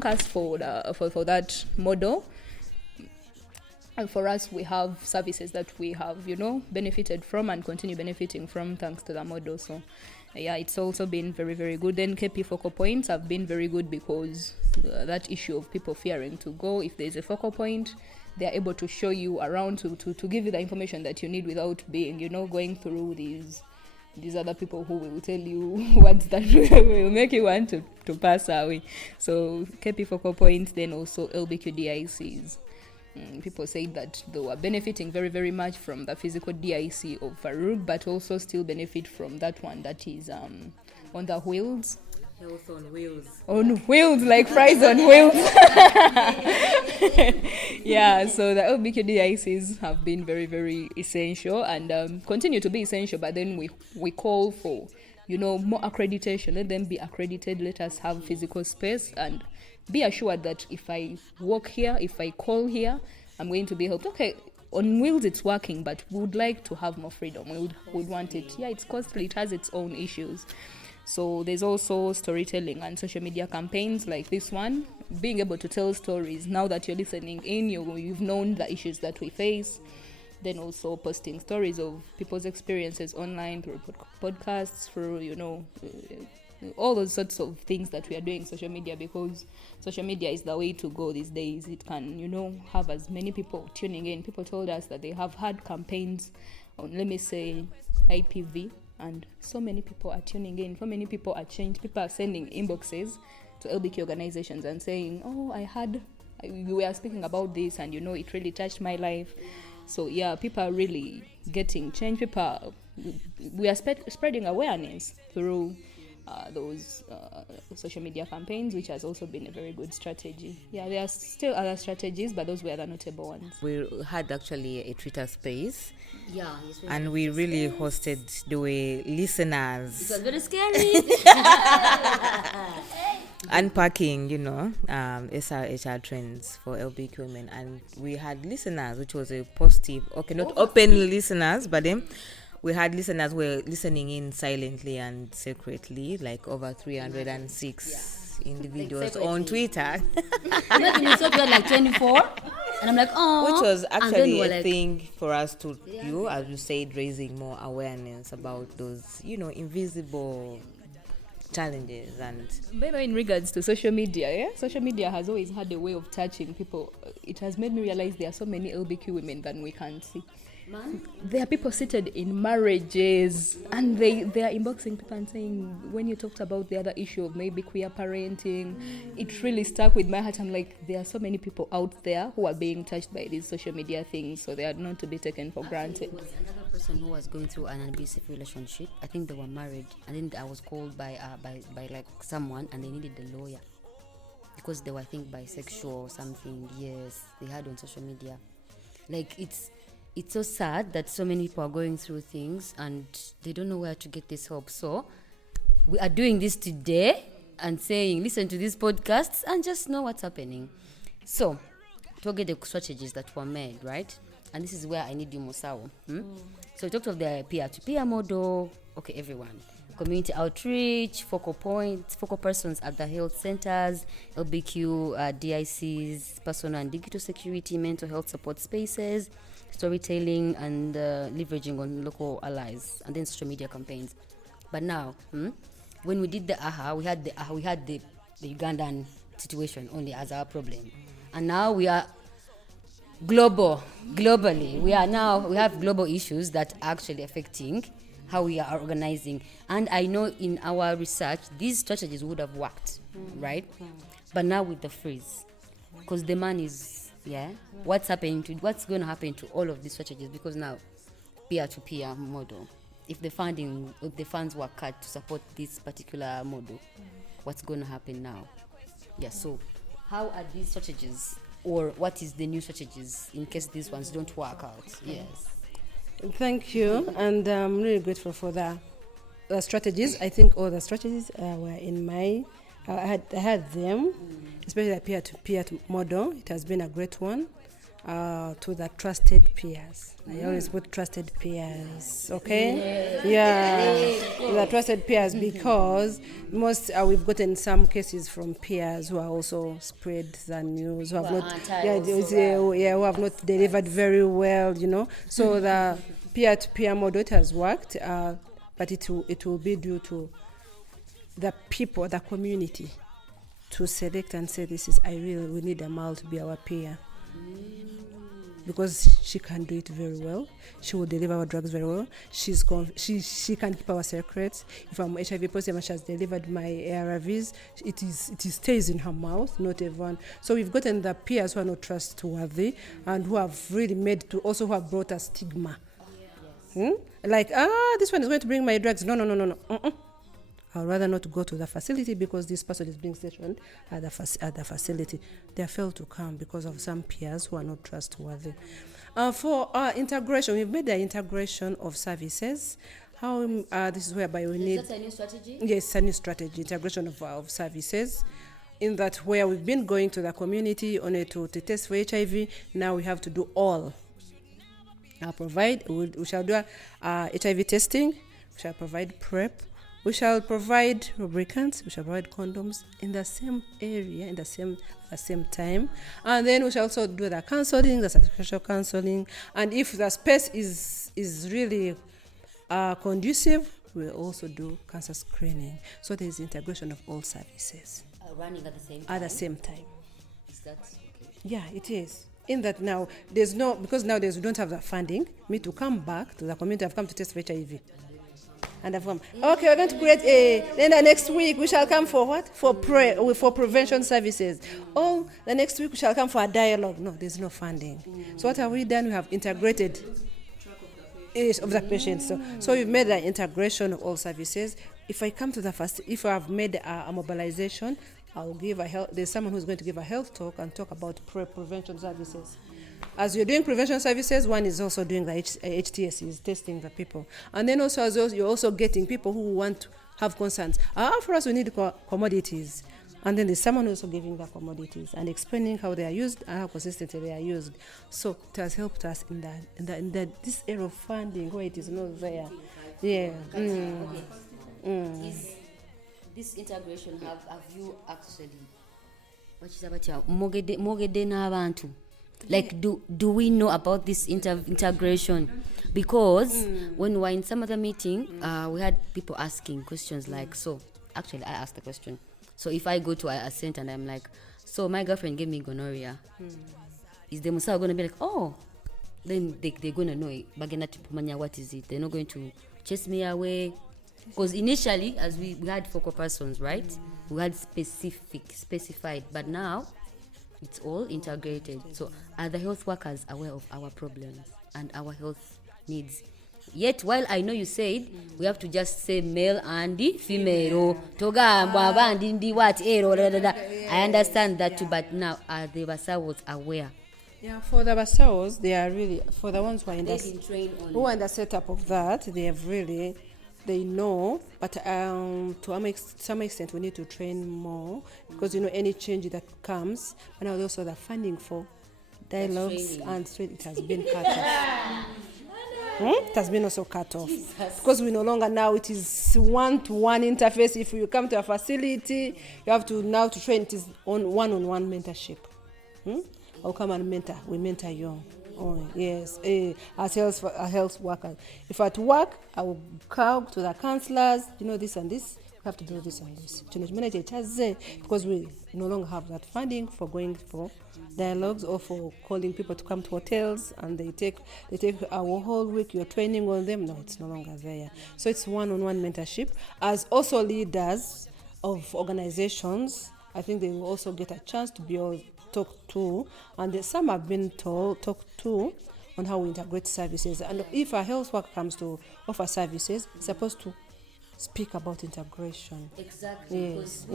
us for that model. And for us, we have services that we have, benefited from and continue benefiting from thanks to the model. So, yeah, it's also been very, very good. Then KP focal points have been very good because that issue of people fearing to go, if there's a focal point, they're able to show you around to give you the information that you need without being, going through these other people who will tell you words that will make you want to pass away. So KP focal points, then also LBQ DICs. People say that they were benefiting very, very much from the physical DIC of FARUG, but also still benefit from that one that is on the wheels. Health on wheels. On wheels, like fries on wheels. Yeah, so the LBQ DICs have been very, very essential and continue to be essential, but then we call for, more accreditation. Let them be accredited. Let us have physical space and be assured that if I walk here, if I call here, I'm going to be helped. Okay, on wheels it's working, but we would like to have more freedom. We would want it. Yeah, it's costly. It has its own issues. So there's also storytelling and social media campaigns like this one, being able to tell stories. Now that you're listening in, you've known the issues that we face. Then also posting stories of people's experiences online through podcasts, through, all those sorts of things that we are doing social media, because social media is the way to go these days. It can, have as many people tuning in. People told us that they have had campaigns on, let me say, IPV, and so many people are tuning in. So many people are changed. People are sending inboxes to LBQ organizations and saying, oh, we were speaking about this and, it really touched my life. So, yeah, people are really getting change. We are spreading awareness through those social media campaigns, which has also been a very good strategy. Yeah, there are still other strategies, but those were the notable ones. We had actually a Twitter space. Yeah, yes, and we really hosted the way listeners. It was very scary. Unpacking, SRHR trends for LBQ women, and we had listeners, which was a positive. Okay, not open listeners, but then we had listeners who were listening in silently and secretly, like over 306 individuals on Twitter. Imagine we thought we had like 24, and I'm like, oh. Which was actually a thing for us to do, as you said, raising more awareness about those, invisible challenges. And maybe in regards to social media, social media has always had a way of touching people. It has made me realize there are so many LBQ women that we can't see. There are people seated in marriages and they are inboxing people and saying, when you talked about the other issue of maybe queer parenting, it really stuck with my heart. I'm like, there are so many people out there who are being touched by these social media things, so they are not to be taken for granted. There was another person who was going through an abusive relationship. I think they were married, and then I was called by like someone, and they needed a lawyer because they were, I think, bisexual or something. Yes, they had on social media. Like, it's so sad that so many people are going through things and they don't know where to get this help. So we are doing this today and saying, listen to these podcasts and just know what's happening. So to get the strategies that were made, right? And this is where I need you, Musawo. So we talked of the peer-to-peer model. Okay, everyone. Community outreach, focal points, focal persons at the health centers, LBQ, DICs, personal and digital security, mental health support spaces, storytelling, and leveraging on local allies, and then social media campaigns. But now, when we did the AHA, we had the Ugandan situation only as our problem, and now we are globally. We have global issues that are actually affecting how we are organizing. And I know in our research, these strategies would have worked, right? But now with the freeze, because the man is, what's going to happen to all of these strategies? Because now, peer-to-peer model, if the funds were cut to support this particular model, what's going to happen now? Yeah, so how are these strategies, or what is the new strategies in case these ones don't work out? Yes. Thank you, and I'm really grateful for the strategies. I think all the strategies were in my. I had them, especially the peer-to-peer model. It has been a great one, to the trusted peers. I always put trusted peers, okay? Yeah, the trusted peers, because most we've gotten some cases from peers who are also spread the news, who have who have not delivered very well, you know. So the peer-to-peer model it has worked, but it will be due to the people, the community, to select and say, we need Amal to be our peer. Because she can do it very well. She will deliver our drugs very well. She can keep our secrets. If I'm HIV positive and she has delivered my ARVs, it stays in her mouth, not everyone. So we've gotten the peers who are not trustworthy and who have really who have brought a stigma. Like, this one is going to bring my drugs. No. I'd rather not go to the facility because this person is being stationed at the facility. They failed to come because of some peers who are not trustworthy. For our integration, we've made the integration of services. This is whereby we need... Is that a new strategy? Yes, a new strategy, integration of services. In that where we've been going to the community only to test for HIV, now we have to do all. We shall do HIV testing, we shall provide PrEP, we shall provide lubricants, we shall provide condoms in the same area, at the same time. And then we shall also do the counseling, the sexual counseling. And if the space is really conducive, we'll also do cancer screening. So there is integration of all services. Running at the same time? At the same time. Is that okay? Yeah, it is. In that now, because nowadays we don't have the funding, me to come back to the community, I've come to test for HIV. And I've come, okay, we're going to create then the next week we shall come for what? For prevention services. Oh, the next week we shall come for a dialogue. No, there's no funding. So what have we done? We have integrated of the patients. So we've made the integration of all services. If I come to if I have made a mobilization, I'll give there's someone who's going to give a health talk and talk about prevention services. As you're doing prevention services, one is also doing the HTS, is testing the people. And then also you're also getting people who want to have concerns. For us, we need commodities. And then there's someone also giving the commodities and explaining how they are used and how consistently they are used. So it has helped us in this area of funding where it is not there. Yeah. Is this integration, have you actually mogede n'abantu? Like, do we know about this integration? Because when we were in some other meeting, we had people asking questions like, so actually I asked the question. So if I go to a center and I'm like, so my girlfriend gave me gonorrhea, is the Musa going to be like, oh, then they're going to know it. What is it? They're not going to chase me away. Because initially, as we had focal persons, right? We had specified, but now it's all integrated. So are the health workers aware of our problems and our health needs? Yet, while I know you said we have to just say male and female, I understand that too, but now are the Basawos aware? Yeah, for the Basawos, they are really, for the ones who are in the setup of that, they know, but to some extent we need to train more, because any change that comes, and now also the funding for dialogues and it has been cut off. It has been also cut off. Because we no longer now, it is one-to-one interface. If you come to a facility, you have to now to train, it is on one-on-one mentorship. I'll come and we mentor you. Oh, yes, as health workers. If at work, I will call to the counselors, this and this, we have to do this and this. Because we no longer have that funding for going for dialogues or for calling people to come to hotels, and they take our whole week, you're training on them. No, it's no longer there. So it's one-on-one mentorship. As also leaders of organizations, I think they will also get a chance to be all talked to, and some have been talked to on how we integrate services. And if a health worker comes to offer services, it's supposed to speak about integration. Exactly. Yes.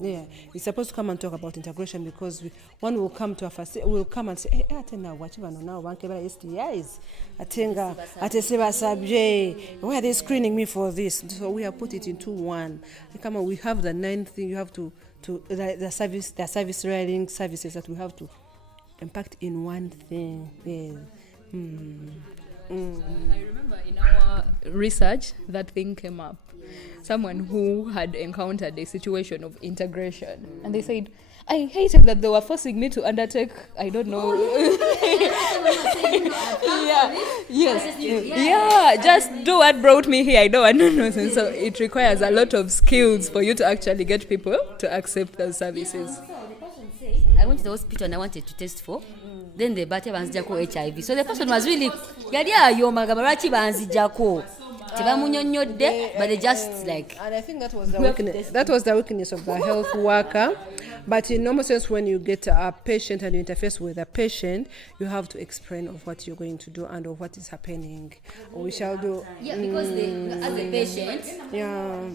Yeah. It's supposed to come and talk about integration, because one will come to a facility, will come and say, hey, atena whatever now one kebala STIs. Atenga ateseba subject. Why are they screening me for this? So we have put it into one. Come on, we have the 9th thing. You have to the service rating services that we have to impact in one thing. Yeah. I remember in our research that thing came up. Someone who had encountered a situation of integration, and they said, I hated that they were forcing me to undertake, I don't know. Just do what brought me here. I don't want to know. So it requires a lot of skills for you to actually get people to accept those services. I went to the hospital and I wanted to test for. Then the battery banzijako HIV. So the person was really, yali ayomaga lwaki banzijako. Tebamunyonyodde, but they just like. And I think that was the weakness. That was the weakness of the health worker. But in normal sense, when you get a patient and you interface with a patient, you have to explain of what you're going to do and of what is happening. We shall do. Yeah, because as a patient. Yeah.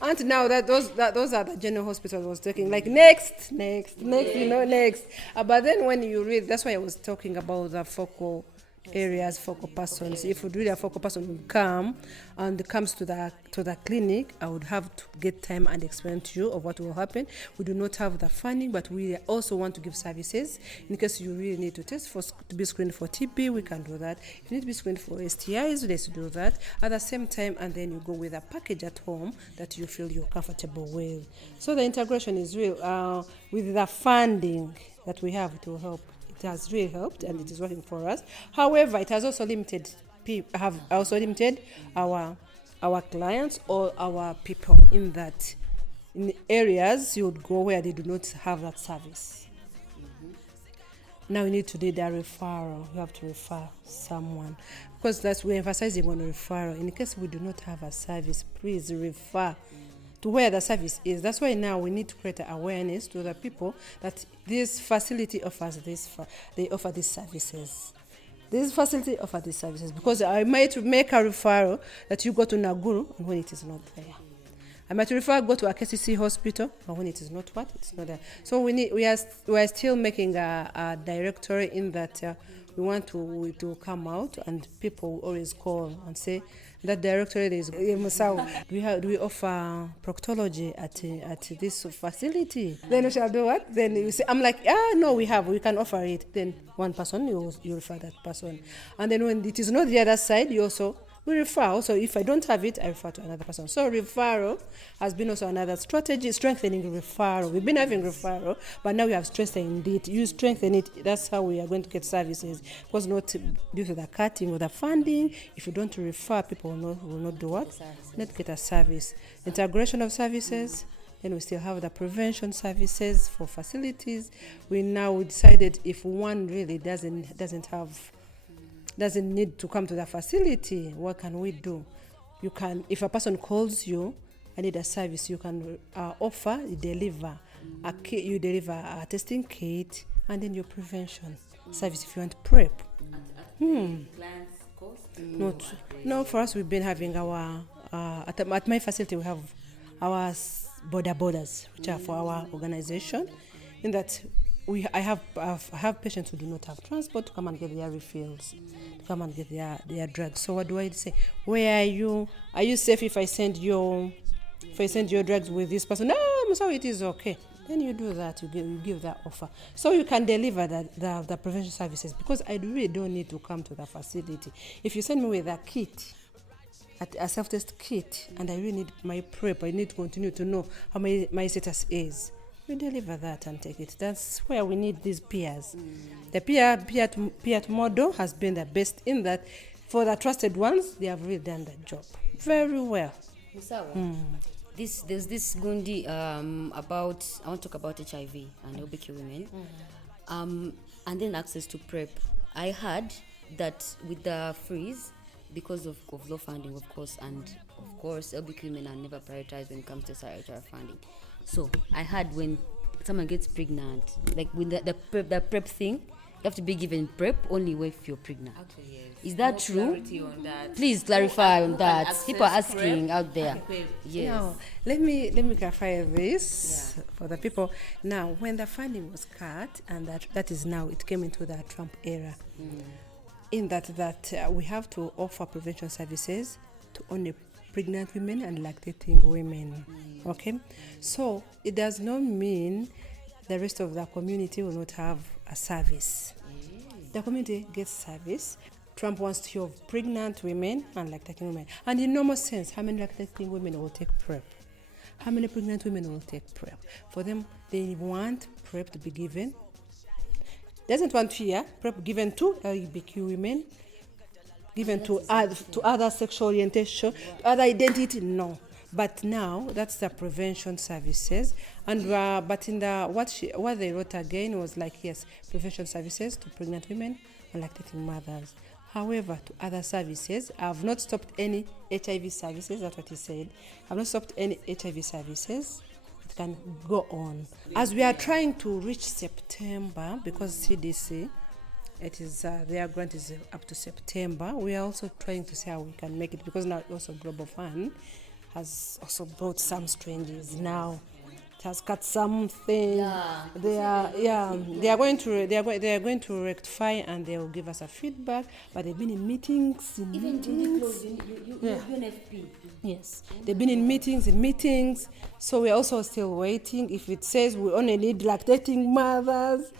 And now that those are the general hospital was taking like next, next. But then when you read, that's why I was talking about the focal areas, focal persons. If really a focal person would come and comes to the clinic, I would have to get time and explain to you of what will happen. We do not have the funding, but we also want to give services. In case you really need to test to be screened for TB, we can do that. If you need to be screened for STIs, let's do that at the same time, and then you go with a package at home that you feel you're comfortable with. So the integration is real. With the funding that we have, it will help. It has really helped and it is working for us. However, it has also limited our clients or our people in that in areas you would go where they do not have that service. Now you need to do the referral. You have to refer someone because that's we're emphasizing on referral. In case we do not have a service, please refer to where the service is. That's why now we need to create awareness to the people that this facility offers this. They offer these services. This facility offers these services because I might make a referral that you go to Naguru and when it is not there. I might go to a KCC hospital and when it is not it's not there. So we are still making a directory in that we want to come out and people always call and say, that directory is do we offer proctology at this facility? Then we shall do what? Then you say, I'm like, no, we can offer it. Then one person, you refer that person. And then when it is not the other side, we refer. Also, if I don't have it, I refer to another person. So referral has been also another strategy, strengthening referral. We've been having referral, but now we have strengthened it. You strengthen it, that's how we are going to get services. Because not due to the cutting or the funding, if you don't refer, people will not do what? Not get a service. Integration of services. Then we still have the prevention services for facilities. We now decided if one really doesn't need to come to the facility, what can we do? You can, if a person calls you, I need a service, you can offer, you deliver a testing kit, and then your prevention service if you want PrEP. No, for us we've been having our, at my facility we have our borders, which are for our organization, in that I have patients who do not have transport to come and get their refills, to come and get their drugs. So what do I say? Where are you? Are you safe if I send your drugs with this person? No, I'm sorry, it is okay. Then you do that, you give that offer. So you can deliver the prevention services because I really don't need to come to the facility. If you send me with a kit, a self-test kit, and I really need my PrEP, I need to continue to know how my status is. We deliver that and take it. That's where we need these peers. The peer model has been the best in that. For the trusted ones, they have really done the job very well. There's this Gundi about, I want to talk about HIV and LBQ women, and then access to PrEP. I heard that with the freeze, because of low funding, of course, and of course LBQ women are never prioritized when it comes to SRHR funding. So I heard when someone gets pregnant, like with the PrEP thing, you have to be given PrEP only if you're pregnant. Actually, yes. Is that true? On that. Please clarify on that. People are asking PrEP out there. Yes. Now, let me clarify this for the people. Now, when the funding was cut, and that is now, it came into the Trump era, in that we have to offer prevention services to only pregnant women and lactating women. Okay, so it does not mean the rest of the community will not have a service. The community gets service. Trump wants to have pregnant women and lactating women. And in normal sense, how many lactating women will take PrEP? How many pregnant women will take PrEP? For them, they want PrEP to be given. Doesn't want to hear PrEP given to LGBTQ women, given to other sexual orientation, to other identity, no. But now that's the prevention services, and but in the what they wrote again was like, yes, prevention services to pregnant women and lactating mothers. However, to other services, I've not stopped any HIV services. That's what he said. I've not stopped any HIV services. It can go on as we are trying to reach September, because CDC, it is their grant is up to September. We are also trying to see how we can make it, because now also Global Fund has also brought some strangers now. It has cut something. They are going to rectify, and they will give us a feedback. But they've been in meetings. UNFP. Yes, they've been in meetings. So we're also still waiting. If it says we only need lactating mothers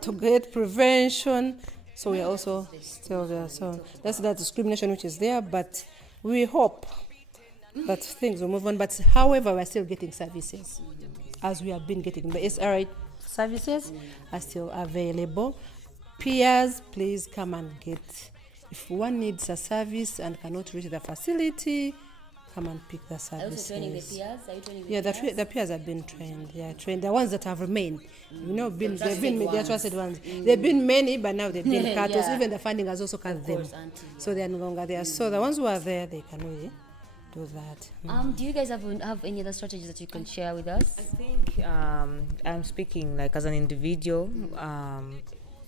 to get prevention, so we're also still there. So that's the discrimination which is there. But we hope that things will move on. But however, we're still getting services, as we have been getting. The SRHR services are still available. Peers, please come and get. If one needs a service and cannot reach the facility, come and pick the services. Are you training the peers? Are you training the Yeah, peers? the peers have been trained. Yeah, trained. The ones that have remained, they're trusted ones. They've been many, but now they've been cut. Yeah. Even the funding has also cut them, so they are no longer there. So the ones who are there, they can really do that. Do you guys have any other strategies that you can share with us? I think I'm speaking like as an individual.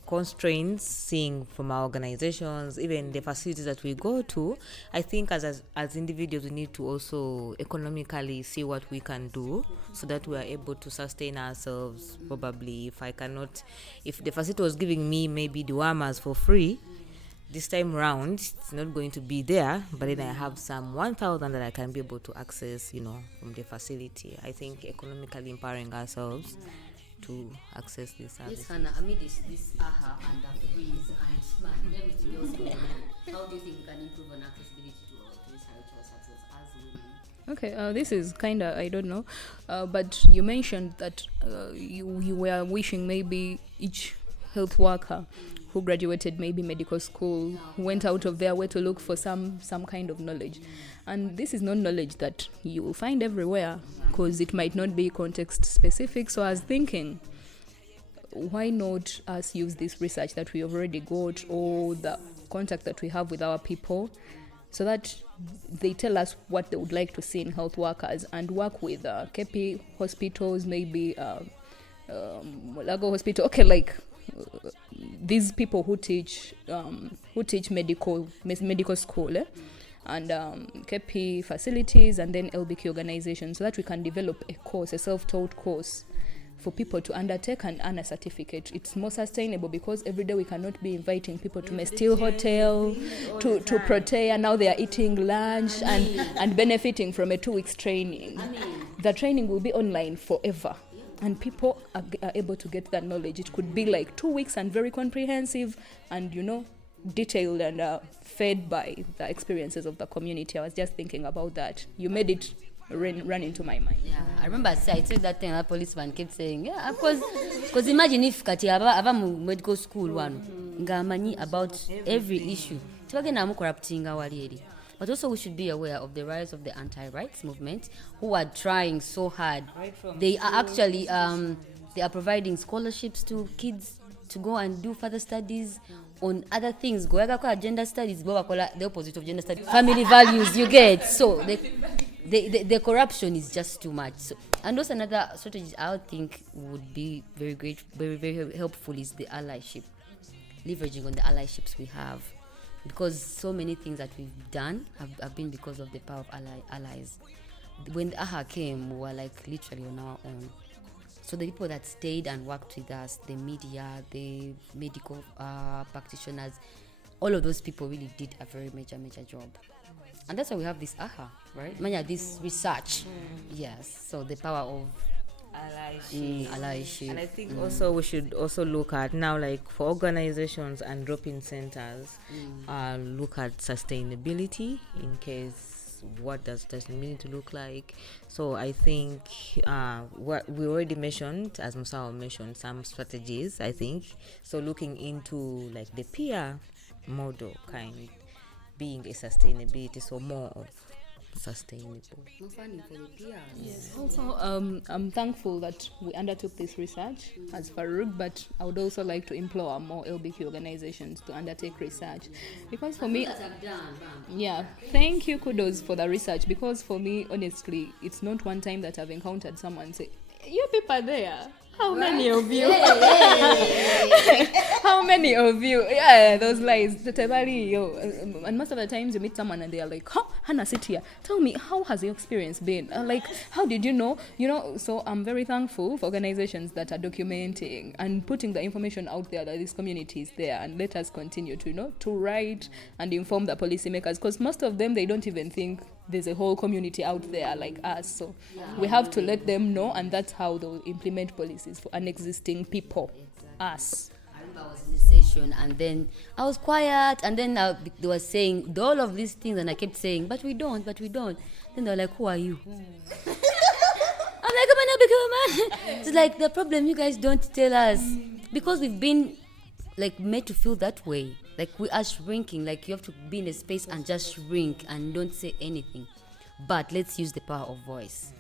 Constraints seeing from our organizations, even the facilities that we go to, I think as individuals we need to also economically see what we can do so that we are able to sustain ourselves. Probably if the facility was giving me maybe the warmers for free, this time round it's not going to be there, but then I have some 1,000 that I can be able to access, from the facility. I think economically empowering ourselves to access this service. Yes, Hannah, amid this AHA and the breeze and SMART and everything else going on, how do you think we can improve on accessibility to this SRHR success as women? Okay, this is kind of, I don't know, but you mentioned that you were wishing maybe each health worker who graduated maybe medical school, who went out of their way to look for some kind of knowledge. And this is not knowledge that you will find everywhere, because it might not be context specific. So I was thinking, why not us use this research that we already got, or the contact that we have with our people, so that they tell us what they would like to see in health workers, and work with KP hospitals, maybe Lago Hospital. Okay, like these people who teach medical school, and KP facilities, and then LBQ organizations, so that we can develop a self-taught course for people to undertake and earn a certificate. It's more sustainable, because every day we cannot be inviting people to Mestil Hotel, to Protea. Now they are eating lunch and benefiting from a 2 weeks training. The training will be online forever, and people are able to get that knowledge. It could be like 2 weeks and very comprehensive, and detailed and fed by the experiences of the community. I was just thinking about that. You made it run into my mind. Yeah, I remember I said that thing. That policeman kept saying, yeah, because imagine if kati aba medical school one ngamani about every issue. But also we should be aware of the rise of the anti-rights movement, who are trying so hard. They are actually they are providing scholarships to kids to go and do further studies on other things. Go gender studies, the opposite of gender studies. Family values, you get. So the corruption is just too much. So, and also another strategy I would think would be very great, very, very helpful is the allyship. Leveraging on the allyships we have. Because so many things that we've done have been because of the power of allies. When the AHA came, we were like literally on our own. So the people that stayed and worked with us, the media, the medical practitioners, all of those people really did a very major job. And that's why we have this AHA, right? This research. Yes, so the power of allyship. And I think also we should also look at now, like for organizations and drop-in centers, look at sustainability in case what does sustainability look like. So I think what we already mentioned, as Musao mentioned, some strategies, I think. So looking into like the peer model kind being a sustainability, so more of sustainable. Also, I'm thankful that we undertook this research as FARUG, but I would also like to implore more LBQ organizations to undertake research. Because for me, thank you, kudos for the research, because for me, honestly, it's not one time that I've encountered someone say, you people there, how many of you? How many of you? Yeah, those lies. And most of the times you meet someone and they are like, "Huh, Hannah, sit here. Tell me, how has your experience been? Like, how did you know? You know." So I'm very thankful for organizations that are documenting and putting the information out there that this community is there, and let us continue to to write and inform the policymakers, because most of them, they don't even think there's a whole community out there like us. So we have to let them know, and that's how they'll implement policies for unexisting people, us. I remember I was in the session and then I was quiet, and then they were saying all of these things, and I kept saying, but we don't. Then they were like, who are you? I'm like, I'm an LBQ. It's like, the problem, you guys don't tell us, because we've been like made to feel that way. Like we are shrinking, like you have to be in a space and just shrink and don't say anything. But let's use the power of voice.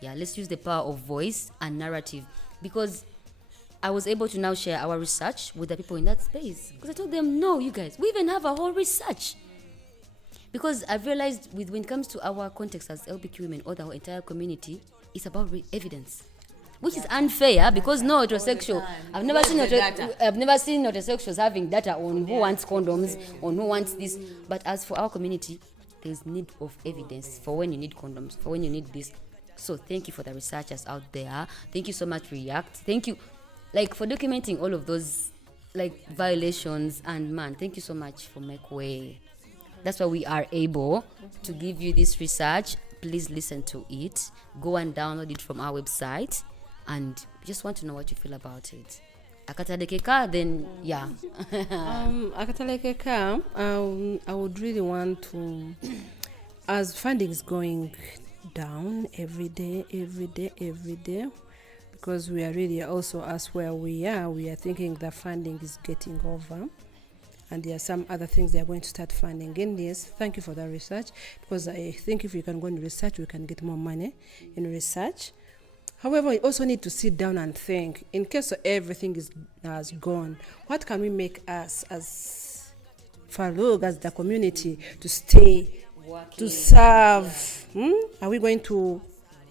Yeah, let's use the power of voice and narrative, because I was able to now share our research with the people in that space. Because I told them, no, you guys, we even have a whole research. Because I've realized when it comes to our context as LBQ women or the entire community, it's about evidence. Which is unfair, because no heterosexual. I've never seen heterosexuals having data on who wants condoms, on who wants this. But as for our community, there's need of evidence for when you need condoms, for when you need this. So thank you for the researchers out there. Thank you so much, React. Thank you, for documenting all of those violations. And man, thank you so much for Makeway. That's why we are able to give you this research. Please listen to it. Go and download it from our website. And just want to know what you feel about it. Akatalekeka, then yeah. Akatalekeka, I would really want to, as funding is going down every day, because we are really also, as where we are thinking the funding is getting over. And there are some other things they are going to start funding. And yes, thank you for that research, because I think if we can go into research, we can get more money in research. However, we also need to sit down and think, in case everything has gone, what can we make us as FARUG, as the community, to stay, to serve? Are we going to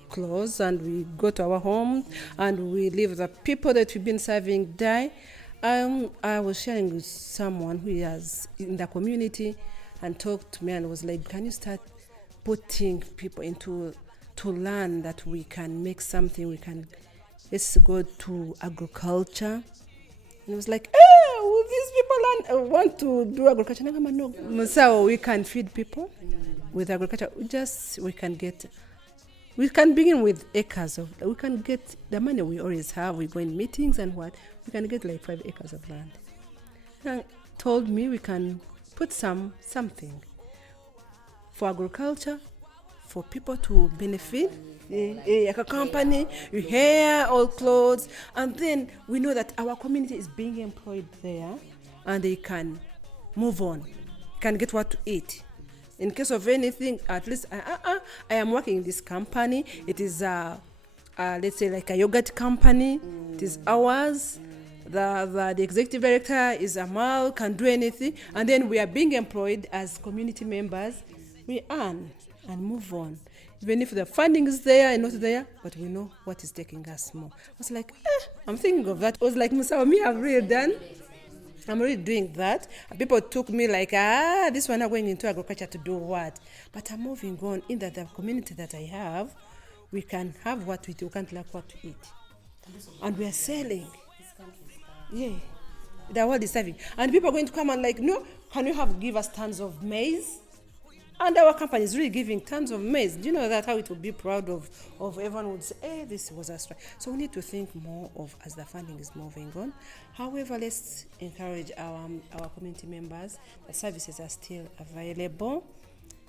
close and we go to our home and we leave the people that we've been serving die? I was sharing with someone who is in the community and talked to me and was like, can you start putting people to learn that we can make something, let's go to agriculture. And it was like, will these people want to do agriculture? No. So we can feed people with agriculture. We can begin with acres we can get the money we always have. We go in meetings and we can get 5 acres of land. And told me we can put something for agriculture, for people to benefit, like a company, you hair, all clothes, and then we know that our community is being employed there, and they can move on, can get what to eat. In case of anything, at least I am working in this company. It is let's say like a yogurt company. It is ours. The executive director is Amal, can do anything, and then we are being employed as community members. We earn and move on. Even if the funding is there and not there, but we know what is taking us more. I was like, I'm thinking of that. I was like, Musa, I'm really doing that. And people took me like, this one are going into agriculture to do what? But I'm moving on in that the community that I have, we can have what we do, we can't lack what to eat. And we are selling. Yeah. The world is serving. And people are going to come and like, no, can you give us tons of maize? And our company is really giving tons of maize. Do you know that how it would be proud of everyone would say, hey, this was a strike. So we need to think more of as the funding is moving on. However, let's encourage our community members. The services are still available.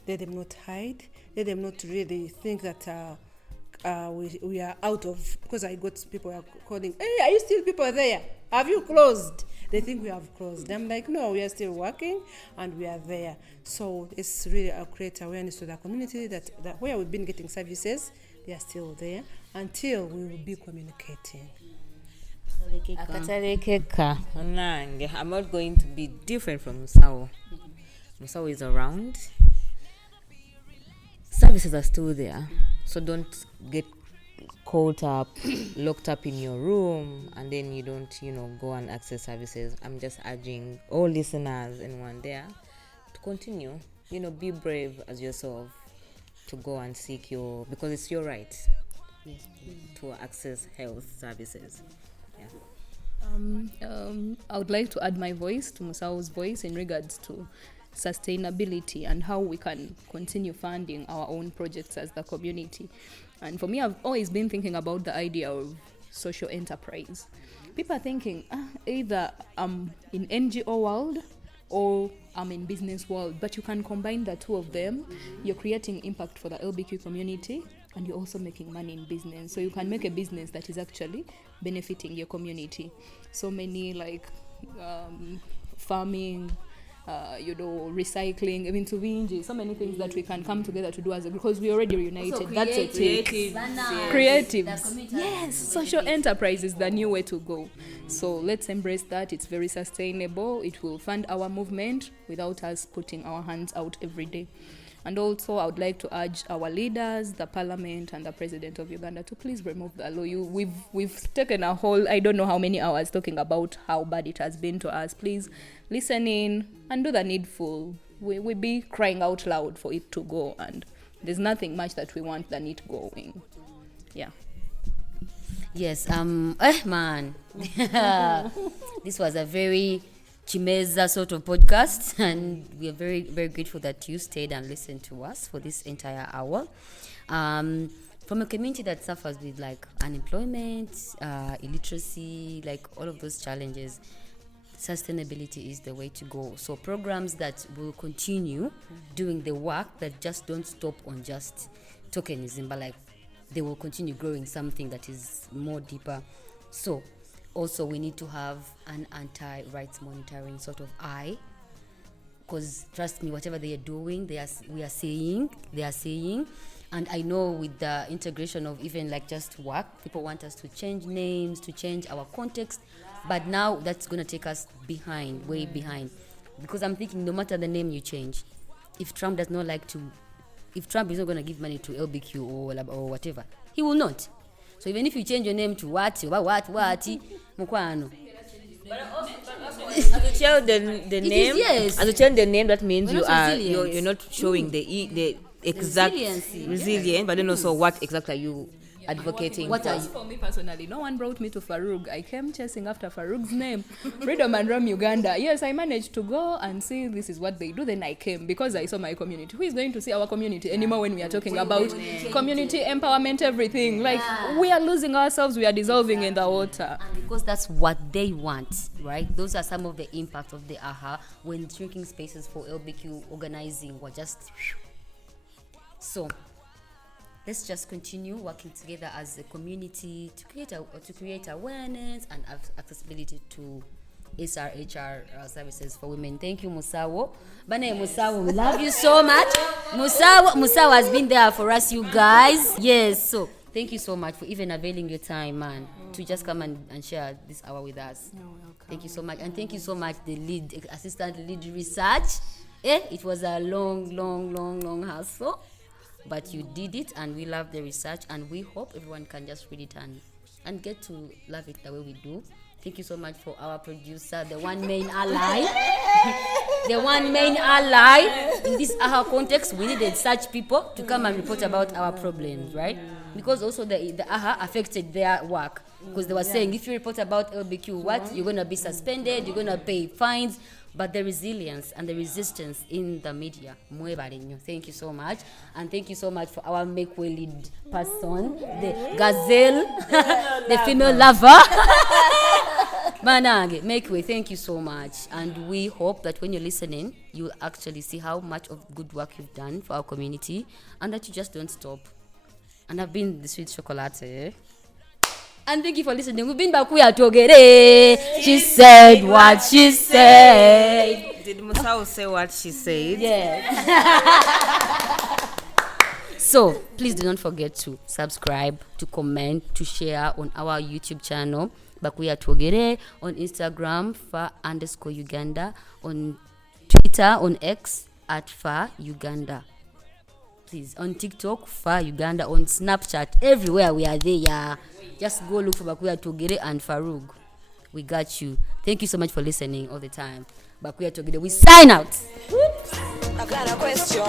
Let them not hide. Let them not really think that we are out of, because I got people are calling, hey, are you still people there? Have you closed? They think we have closed. I'm like, no, we are still working and we are there. So it's really create awareness to the community that where we've been getting services, they are still there until we will be communicating. Akatalekeka onange. I'm not going to be different from Musawo. Musawo is around. Services are still there, so don't get caught up, locked up in your room, and then you don't, go and access services. I'm just urging all listeners, anyone there, to continue, be brave as yourself to go and seek because it's your right to access health services. Yeah. I would like to add my voice to Musawo's voice in regards to sustainability and how we can continue funding our own projects as the community. And for me, I've always been thinking about the idea of social enterprise. People are thinking, either I'm in NGO world or I'm in business world, but you can combine the two of them. You're creating impact for the LBQ community and you're also making money in business. So you can make a business that is actually benefiting your community. So many farming, recycling, even to Vinji, so many things that we can come together to do because we already united. That's a creative. Yes, social enterprise is the new way to go. So let's embrace that. It's very sustainable. It will fund our movement without us putting our hands out every day. And also, I would like to urge our leaders, the parliament, and the president of Uganda to please remove the law. We've taken a whole, I don't know how many hours talking about how bad it has been to us. Please listen in and do the needful. We be crying out loud for it to go, and there's nothing much that we want than it going. Yeah. Yes. Man, this was a very Chimeza sort of podcast, and we are very, very grateful that you stayed and listened to us for this entire hour. From a community that suffers with unemployment, illiteracy, all of those challenges, sustainability is the way to go. So programs that will continue doing the work that just don't stop on just tokenism, but they will continue growing something that is more deeper. So also, we need to have an anti-rights monitoring sort of eye, because trust me, whatever they are doing, they are saying, and I know with the integration of even just work, people want us to change names, to change our context, but now that's going to take us way behind, because I'm thinking no matter the name you change, if Trump is not going to give money to LBQ or whatever, he will not. So even if you change your name to what, Mukwano. As you tell the name, yes. As you tell the name, that means We're you're not showing the exact resilience, but then also what exactly are you advocating what are you? For me personally, no one brought me to FARUG. I came chasing after FARUG's name, Freedom and Ram Uganda. Yes, I managed to go and see this is what they do. Then I came because I saw my community. Who is going to see our community anymore when we are talking about community empowerment, everything? We are losing ourselves. We are dissolving in the water. And because that's what they want, right? Those are some of the impacts of the AHA when drinking spaces for LBQ organizing were just... So let's just continue working together as a community to create awareness and accessibility to SRHR services for women. Thank you, Musawo. Bane Musawo, we love you so much. Musawo has been there for us, you guys. Yes, so thank you so much for even availing your time, man, to just come and share this hour with us. You're welcome. Thank you so much. And thank you so much, the assistant lead research. It was a long hassle. But you did it, and we love the research, and we hope everyone can just read it and get to love it the way we do. Thank you so much for our producer, the one main ally. The one main ally. In this AHA context, we needed such people to come and report about our problems, right? Because also the AHA affected their work. Because they were saying, if you report about LBQ, you're going to be suspended, you're going to pay fines. but the resilience and the resistance in the media. Thank you so much. And thank you so much for our Makeway lead person, the gazelle, the female lover. Manage, Makeway, thank you so much. And we hope that when you're listening, you'll actually see how much of good work you've done for our community and that you just don't stop. And I've been the sweet chocolate. And thank you for listening. We've been back. Queer Twogere. She said what she said. Did Musao say what she said? Yeah. So please do not forget to subscribe, to comment, to share on our YouTube channel, Queer Twogere, on Instagram, FAR_Uganda, on Twitter, on X, @FARUganda. Please, on TikTok, FARUganda, on Snapchat, everywhere we are there. Just go look for Queer Twogere and FARUG. We got you. Thank you so much for listening all the time. Queer Twogere, we sign out. I got a question.